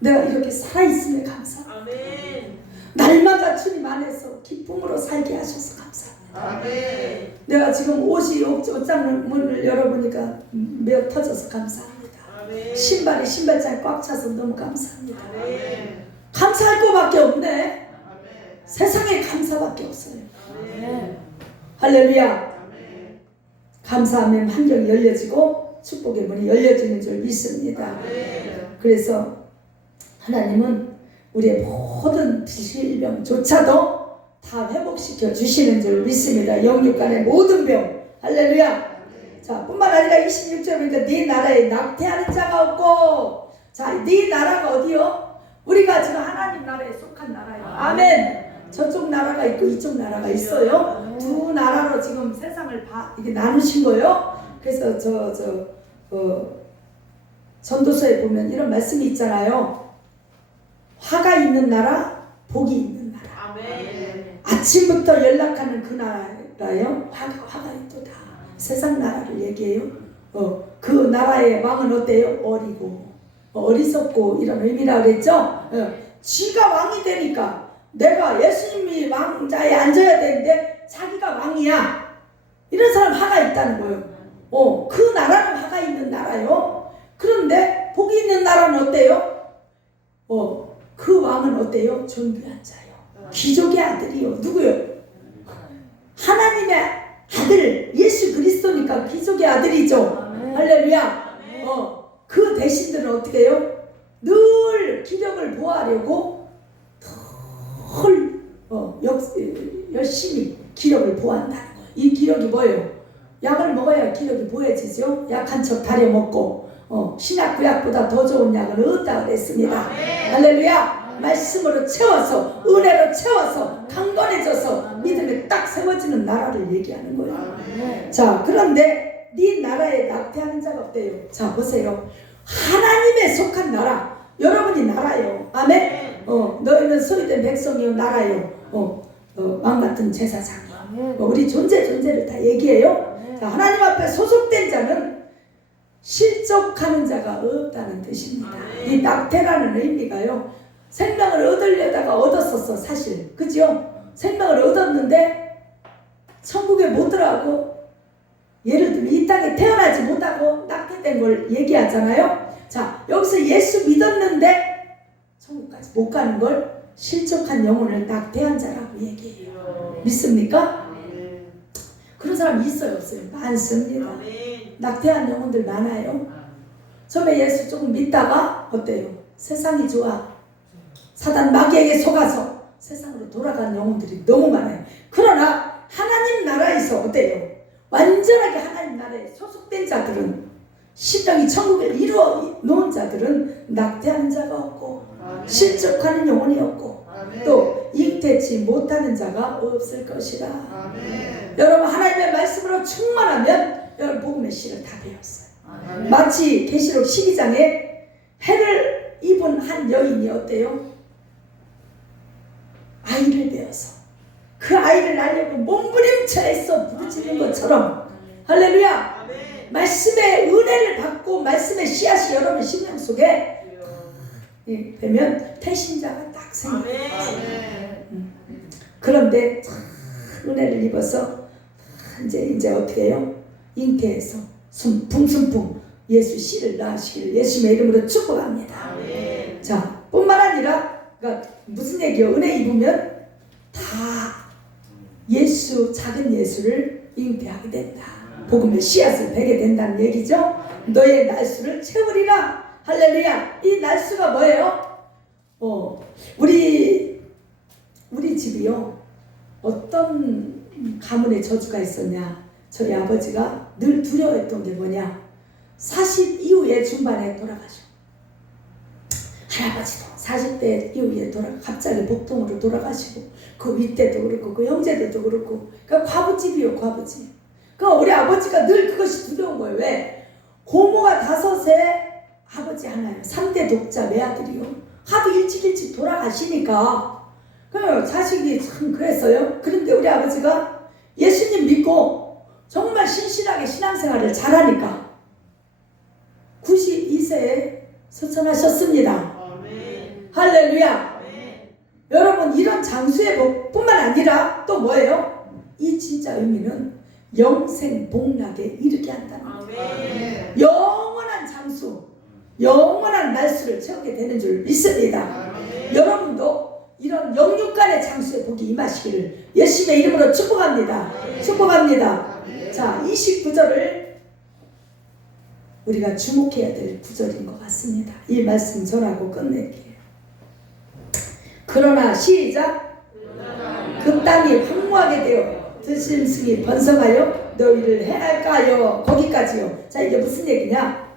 내가 이렇게 살아있음에 감사합니다. 아멘. 날마다 주님 안에서 기쁨으로 살게 하셔서 감사합니다. 아멘. 내가 지금 옷이 옷장 문을 열어보니까 메어 터져서 감사합니다. 아멘. 신발이 신발장에 꽉 차서 너무 감사합니다. 아멘. 감사할 것밖에 없네. 아멘. 세상에 감사밖에 없어요. 아멘. 할렐루야. 아멘. 감사하면 환경이 열려지고 축복의 문이 열려지는 줄 믿습니다. 아멘. 그래서 하나님은 우리의 모든 질병조차도 다 회복시켜 주시는 줄 믿습니다. 영육간의 모든 병. 할렐루야. 자, 뿐만 아니라 26절 보니까 네 나라에 낙태하는 자가 없고, 자, 네 나라가 어디요? 우리가 지금 하나님 나라에 속한 나라예요. 아멘. 저쪽 나라가 있고 이쪽 나라가 있어요. 두 나라로 지금 세상을 이게 나누신 거예요. 그래서 전도서에 보면 이런 말씀이 있잖아요. 화가 있는 나라, 복이 있는 나라. 아멘. 아침부터 연락하는 그 나라요. 화가 있도다. 세상 나라를 얘기해요. 그 나라의 왕은 어때요? 어리고 어리석고 이런 의미라 그랬죠. 쥐가 왕이 되니까 내가 예수님이 왕자에 앉아야 되는데 자기가 왕이야. 이런 사람 화가 있다는 거예요. 그 나라는 화가 있는 나라요. 그런데 복이 있는 나라는 어때요? 그 왕은 어때요? 존귀한 자요. 귀족의 아들이요. 누구요? 하나님의 아들 예수 그리스도니까 귀족의 아들이죠. 아멘. 할렐루야. 아멘. 그 대신들은 어떻게 해요? 늘 기력을 보호하려고 열심히 기력을 보호한다는 거예요. 이 기력이 뭐예요? 약을 먹어야 기력이 보여지죠. 약한 척 다려 먹고 신약 구약보다 더 좋은 약은 없다 그랬습니다. 아멘. 할렐루야. 말씀으로 채워서 은혜로 채워서 강건해져서 믿음에 딱 세워지는 나라를 얘기하는 거예요. 아멘. 자, 그런데 네 나라에 낙태하는 자가 없대요. 자, 보세요. 하나님의 속한 나라. 여러분이 나라요. 아멘. 너희는 소유된 백성이요 나라요. 왕 같은 제사장이요. 아멘. 우리 존재를 다 얘기해요. 자, 하나님 앞에 소속된 자는 실족하는 자가 없다는 뜻입니다. 이 낙태라는 의미가요. 생명을 얻으려다가 얻었었어 사실. 그죠? 생명을 얻었는데 천국에 못 들어가고 예를 들면 이 땅에 태어나지 못하고 낙태된 걸 얘기하잖아요. 자, 여기서 예수 믿었는데 천국까지 못 가는 걸 실족한 영혼을 낙태한 자라고 얘기해요. 믿습니까? 아멘. 그런 사람 있어요 없어요? 많습니다. 아멘. 낙태한 영혼들 많아요. 처음에 예수 조금 믿다가 어때요? 세상이 좋아. 사단 마귀에게 속아서 세상으로 돌아간 영혼들이 너무 많아요. 그러나 하나님 나라에서 어때요? 완전하게 하나님 나라에 소속된 자들은, 심령이 천국을 이루어 놓은 자들은 낙태하는 자가 없고 실족하는 영혼이 없고 또 잉태치 못하는 자가 없을 것이라. 여러분 하나님의 말씀으로 충만하면 여러분 복음의 씨를 다 배웠어요. 마치 계시록 12장에 해를 입은 한 여인이 어때요? 아이를 배워서 그 아이를 낳으려고 몸부림쳐서 부르짖는 것처럼, 할렐루야, 말씀의 은혜를 받고 말씀의 씨앗이 여러분 심령 속에 되면 태신자가 딱 생겨요. 그런데 은혜를 입어서 이제 어떻게 해요? 잉태해서 풍순풍 예수 씨를 낳으시기를 예수님의 이름으로 축복합니다. 자, 뿐만 아니라 그러니까 무슨 얘기요? 은혜 입으면 다 예수, 작은 예수를 잉태하게 된다. 복음의 씨앗을 베게 된다는 얘기죠. 너의 날수를 채우리라. 할렐루야. 이 날수가 뭐예요? 우리 집이요, 어떤 가문의 저주가 있었냐? 저희 아버지가 늘 두려워했던 게 뭐냐? 40 이후에 중반에 돌아가셔. 할아버지도 40대 이후에 갑자기 복통으로 돌아가시고, 그 윗대도 그렇고 그 형제들도 그렇고, 그러니까 과부집이요, 과부집. 그러니까 우리 아버지가 늘 그것이 두려운 거예요. 왜? 고모가 5에 아버지 하나요. 3대 독자 외아들이요. 하도 일찍 돌아가시니까 그 자식이 참 그랬어요. 그런데 우리 아버지가 예수님 믿고 정말 신실하게 신앙생활을 잘하니까 92세에 서천하셨습니다. 할렐루야. 여러분 이런 장수의 복뿐만 아니라 또 뭐예요? 이 진짜 의미는 영생 복락에 이르게 한다는 거예요. 영원한 장수, 영원한 날수를 채우게 되는 줄 믿습니다. 여러분도 이런 영육간의 장수의 복이 임하시기를 예수님의 이름으로 축복합니다. 축복합니다. 자, 29절을 우리가 주목해야 될 구절인 것 같습니다. 이 말씀 전하고 끝낼게요. 그러나 시작. 그 땅이 황무하게 되어 들짐승이 번성하여 너희를 해할까요? 거기까지요. 자, 이게 무슨 얘기냐?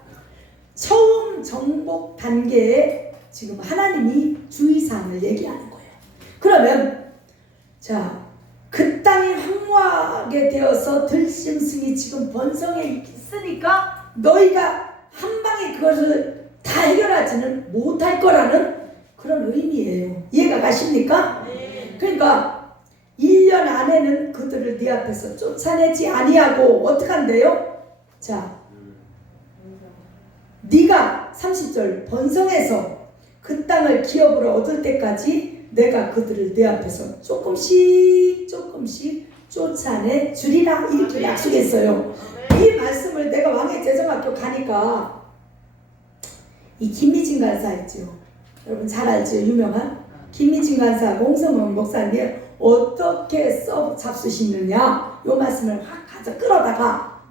처음 정복 단계에 지금 하나님이 주의사항을 얘기하는 거예요. 그러면 자, 그 땅이 황무하게 되어서 들짐승이 지금 번성해 있으니까 너희가 한 방에 그것을 다 해결하지는 못할 거라는 그런 의미예요. 이해가 가십니까? 그러니까 1년 안에는 그들을 네 앞에서 쫓아내지 아니하고 어떡한데요? 자, 네가 30절 번성해서 그 땅을 기업으로 얻을 때까지 내가 그들을 내 앞에서 조금씩 쫓아내 주리라. 이렇게 약속했어요. 이 말씀을 내가 왕의제정학교 가니까 이 김미진 간사 있죠. 여러분 잘 알죠? 유명한 김미진 간사 홍성원 목사님 어떻게 잡수시느냐 이 말씀을 확 가져 끌어다가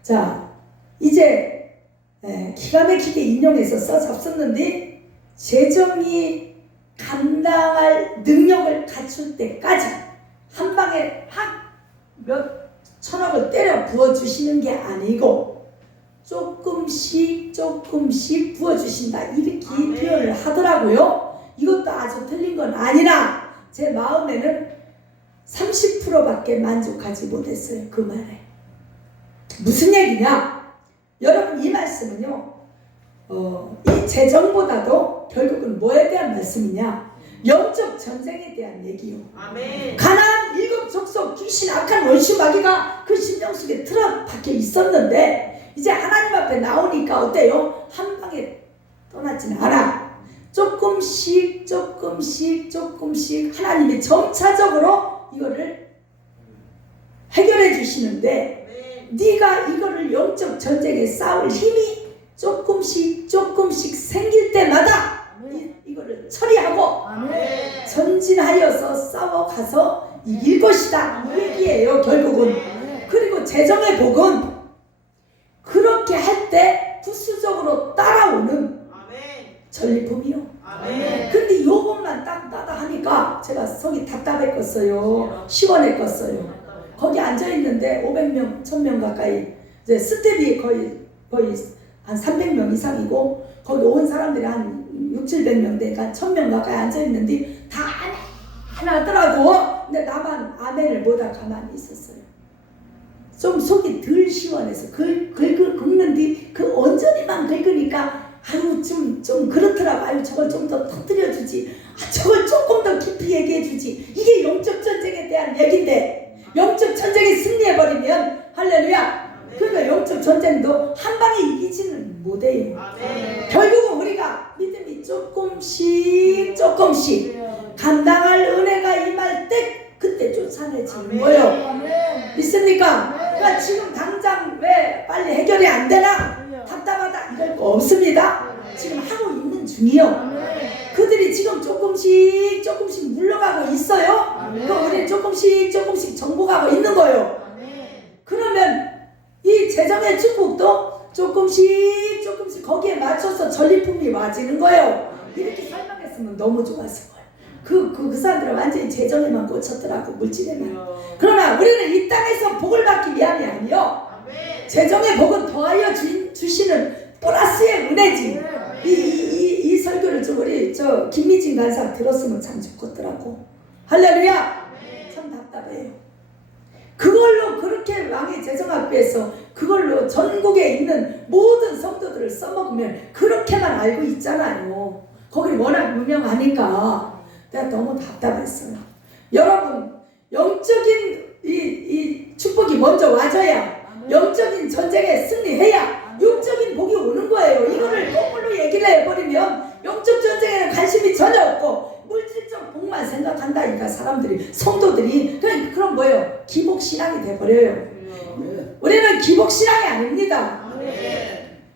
자 이제 기가 막히게 인용해서 잡섰는데 재정이 감당할 능력을 갖출 때까지 한 방에 확 몇 천억을 때려 부어주시는 게 아니고 조금씩 부어주신다 이렇게 표현을 하더라고요. 이것도 아주 틀린 건 아니라 제 마음에는 30%밖에 만족하지 못했어요. 그 말에 무슨 얘기냐? 여러분 이 말씀은요 이 재정보다도 결국은 뭐에 대한 말씀이냐? 영적 전쟁에 대한 얘기요. 아멘. 가나안 7 족속 귀신 악한 원수 마귀가 그 심령 속에 틀어박혀 있었는데 이제 하나님 앞에 나오니까 어때요? 한 방에 떠나지는 않아. 조금씩 하나님이 점차적으로 이거를 해결해 주시는데 네가 이거를 영적 전쟁에 싸울 힘이 조금씩 생길 때마다 이거를 처리하고 전진하여서 싸워가서 이길 것이다 이 얘기예요 결국은. 그리고 재정의 복은 그렇게 할 때 부수적으로 따라오는 전리품이요. 근데 요것만 제가 속이 답답했겠어요. 시원했겠어요. 거기 앉아있는데 500명, 1000명 가까이 이제 스텝이 거의 한 300명 이상이고 거기 온 사람들이 한 600~700명 되니까 1000명 가까이 앉아있는데 다 안 하더라고. 근데 나만 아멘을 못하고 가만히 있었어요. 좀 속이 덜 시원해서 긁는 뒤 그 온전히만 긁으니까 아유 좀 그렇더라고. 아유 저걸 좀 더 터뜨려주지. 저걸 조금 더 깊이 얘기해주지. 이게 영적 전쟁에 대한 얘기인데 영적 전쟁에 승리해버리면 할렐루야. 그러니까 영적 전쟁도 한 방에 이기지는 못해요. 결국은 우리가 믿음이 조금씩 감당할 은혜가 임할 때 그때 쫓아내지는 거예요. 믿습니까? 그러니까 지금 당장 왜 빨리 해결이 안 되나? 답답하다 이럴 거 없습니다. 지금 하고 있는 중이요. 그들이 지금 조금씩 물러가고 있어요. 그럼 우리는 조금씩 정복하고 있는 거예요. 그러면 이 재정의 축복도 조금씩 거기에 맞춰서 전리품이 와지는 거예요. 이렇게 설명했으면 너무 좋았을 거예요. 그 사람들은 완전히 재정에만 꽂혔더라고, 물질에만. 그러나 우리는 이 땅에서 복을 받기 위함이 아니요. 재정의 복은 더하여 주시는 플러스의 은혜지. 이 설교를 좀 우리 김미진 간사 들었으면 참 좋겠더라고. 할렐루야. 참 답답해요. 그걸로 그렇게 왕의 재정학교에서 그걸로 전국에 있는 모든 성도들을 써먹으면 그렇게만 알고 있잖아요. 거기 워낙 유명하니까 내가 너무 답답했어요. 여러분 영적인 이 축복이 먼저 와줘야 영적인 전쟁에 승리해야 육적인 복이 오는 거예요. 이거를 거꾸로 얘기를 해버리면 영적 전쟁에는 관심이 전혀 없고 물질적 복만 생각한다니까 사람들이, 성도들이. 그럼 뭐예요? 기복신앙이 돼버려요. 우리는 기복신앙이 아닙니다.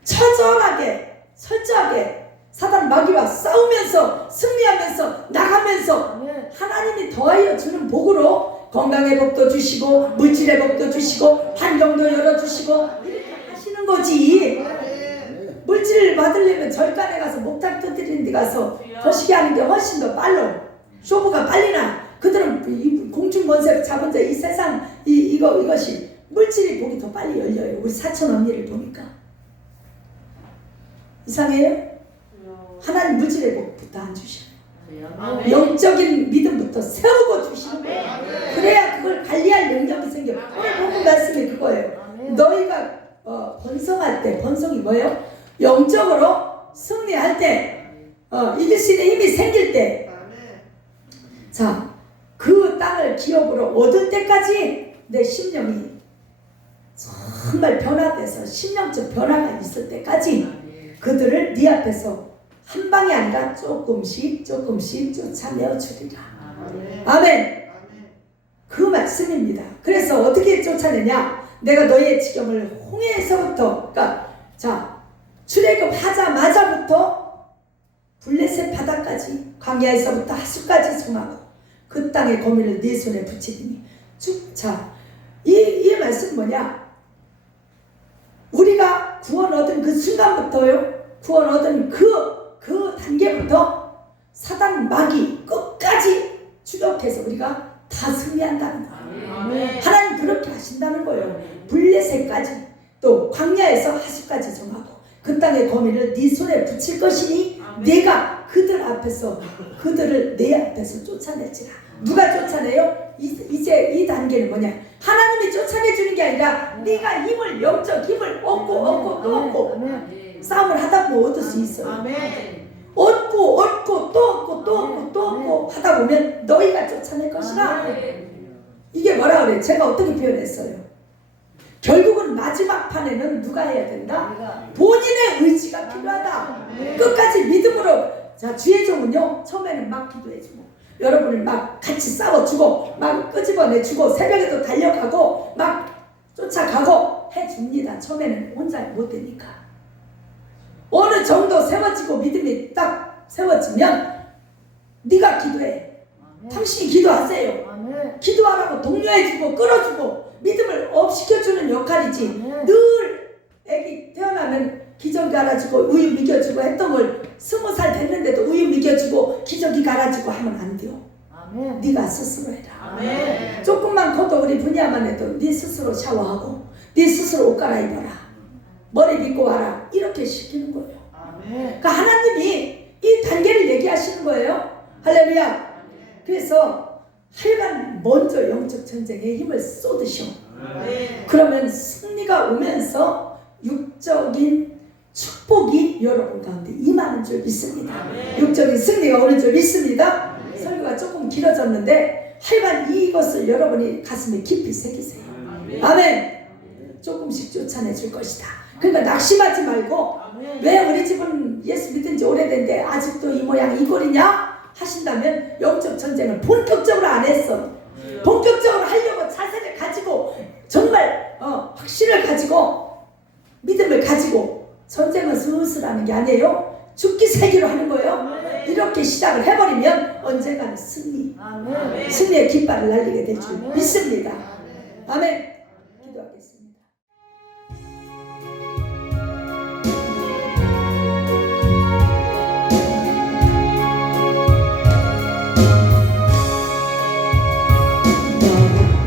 처절하게 철저하게 사단 마귀와 싸우면서 승리하면서 나가면서 하나님이 더하여 주는 복으로 건강의 복도 주시고 물질의 복도 주시고 환경도 열어주시고 이렇게 하시는 거지. 물질을 받으려면 절간에 가서 목탁 터뜨리는 데 가서 거시기 하는 게 훨씬 더 빨라. 쇼부가 빨리 나. 그들은 공중권세 잡은 자 이 세상 이것이 물질의 복이 더 빨리 열려요. 우리 사촌 언니를 보니까 이상해요? 하나님 물질의 복부터 안 주셔요. 영적인 믿음부터 세우고 주시는 거예요. 그래야 그걸 관리할 능력이 생겨요. 오늘 본문 말씀이 그거예요. 너희가 번성할 때, 번성이 뭐예요? 영적으로 승리할 때, 이길 수 있는 힘이 생길 때, 자, 그 땅을 기업으로 얻을 때까지 내 심령이 정말 변화돼서 심령적 변화가 있을 때까지 그들을 네 앞에서 한 방이 아니라 조금씩 쫓아내어 주리라. 아멘. 그 말씀입니다. 그래서 어떻게 쫓아내냐? 내가 너희의 지경을 홍해에서부터, 그러니까 자 출애굽하자마자부터 블레셋 바다까지, 광야에서부터 하수까지 정하고 그 땅의 거민을 네 손에 붙이더니 쭉. 자, 이 말씀 뭐냐? 우리가 구원 얻은 그 순간부터요, 구원 얻은 그 단계부터 사단 마귀 끝까지 추격해서 우리가 다 승리한다는 거예요. 하나님 그렇게 하신다는 거예요. 블레셋까지, 또 광야에서 하수까지 정하고 그 땅의 거민을 네 손에 붙일 것이니 내가 그들을 내 앞에서 쫓아내지라. 누가 쫓아내요? 이제 이 단계는 뭐냐? 하나님이 쫓아내주는 게 아니라 네가 힘을, 영적 힘을 얻고 또 얻고 싸움을 하다 보면 얻을 수 있어요. 얻고 또 얻고 하다 보면 너희가 쫓아낼 것이라. 이게 뭐라 그래? 제가 어떻게 표현했어요? 결국은 마지막 판에는 누가 해야 된다? 본인의 의지가 필요하다. 끝까지 믿음으로. 자, 주의 종은요, 처음에는 막 기도해주고 여러분을 막 같이 싸워주고 막 끄집어내주고 새벽에도 달려가고 막 쫓아가고 해줍니다. 처음에는 혼자 못 되니까. 어느 정도 세워지고 믿음이 딱 세워지면 네가 기도해. 당신이 기도하세요. 기도하라고 독려해주고 끌어주고 믿음을 업시켜주는 역할이지. 늘 애기 태어나면 기저귀 갈아주고 우유 먹여주고 했던 걸 20살 됐는데도 우유 먹여주고 기저귀 갈아주고 하면 안 돼요. 아멘. 네가 스스로 해라. 아멘. 조금만 커도 우리 분야만 해도 네 스스로 샤워하고 네 스스로 옷 갈아입어라. 머리 빗고 와라. 이렇게 시키는 거예요. 아멘. 그러니까 하나님이 이 단계를 얘기하시는 거예요. 할렐루야. 그래서 하여간 먼저 영적 전쟁에 힘을 쏟으셔. 그러면 승리가 오면서 육적인 축복이 여러분 가운데 임하는 줄 믿습니다. 육적인 승리가 오는 줄 믿습니다. 설교가 조금 길어졌는데 하여간 이것을 여러분이 가슴에 깊이 새기세요. 아멘. 조금씩 쫓아내 줄 것이다. 그러니까 낙심하지 말고 왜 우리 집은 예수 믿은 지 오래된데 아직도 이 모양 이 꼴이냐 하신다면 영적 전쟁을 본격적으로 안 했어. 본격적으로 하려고 자세를 가지고 정말 확신을 가지고 믿음을 가지고 전쟁은 슬슬 하는 게 아니에요. 죽기 세기로 하는 거예요. 이렇게 시작을 해버리면 언젠가는 아멘. 승리의 깃발을 날리게 될 줄 아멘. 믿습니다. 아멘. 기도하겠습니다.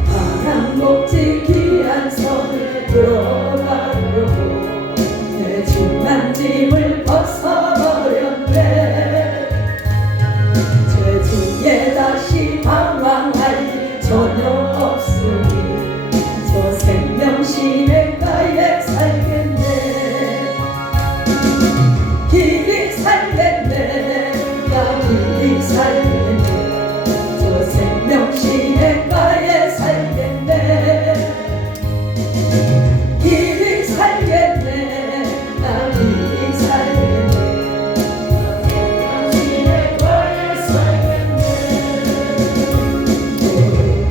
파란 목지 귀한 손을 들어가려고 내 중한 짐을 벗어버렸네. 죄중에 다시 방황할 일 전혀 없으니 저 생명시내가에 살겠네. 길이 살겠네. 나 길이 살겠네. 저 생명시내가에 살겠네. 길이 살겠네. 나 길이 살겠네. 생명시내가에 살겠네.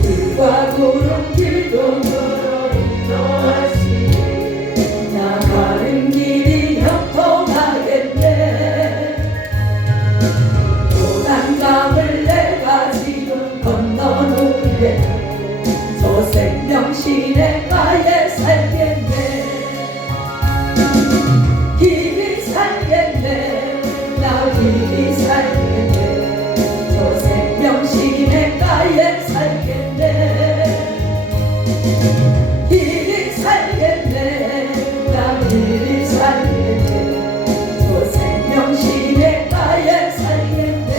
길과 구름 길도 걸어 인도하시니 나가는 길이 형통하겠네. 고난감을 내가 지금 건너놓으려 저 생명시내가에 살겠네. 길이 살겠네. 나 길이 살겠네. 저 생명시내가에 살겠네. 길이 살겠네. 나 길이 살겠네. 저 생명시내가에 살겠네.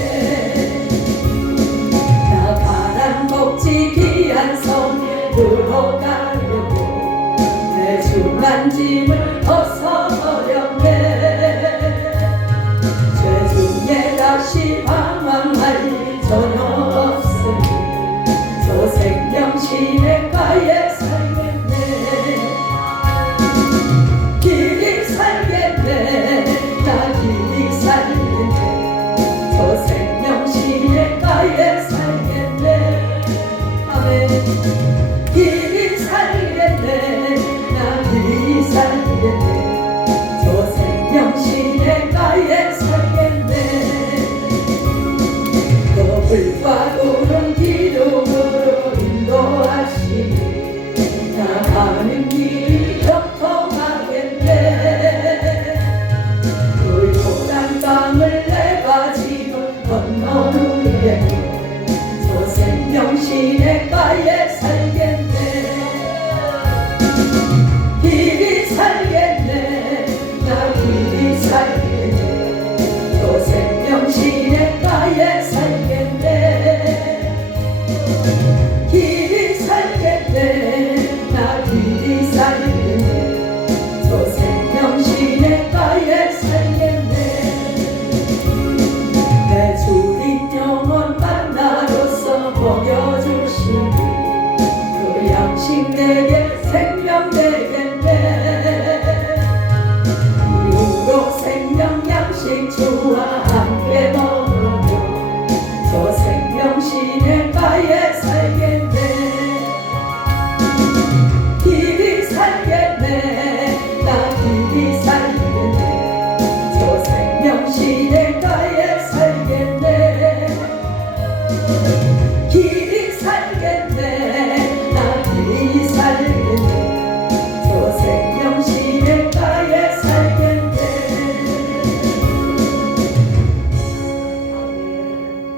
나 파란 목지 귀한 성에 들어가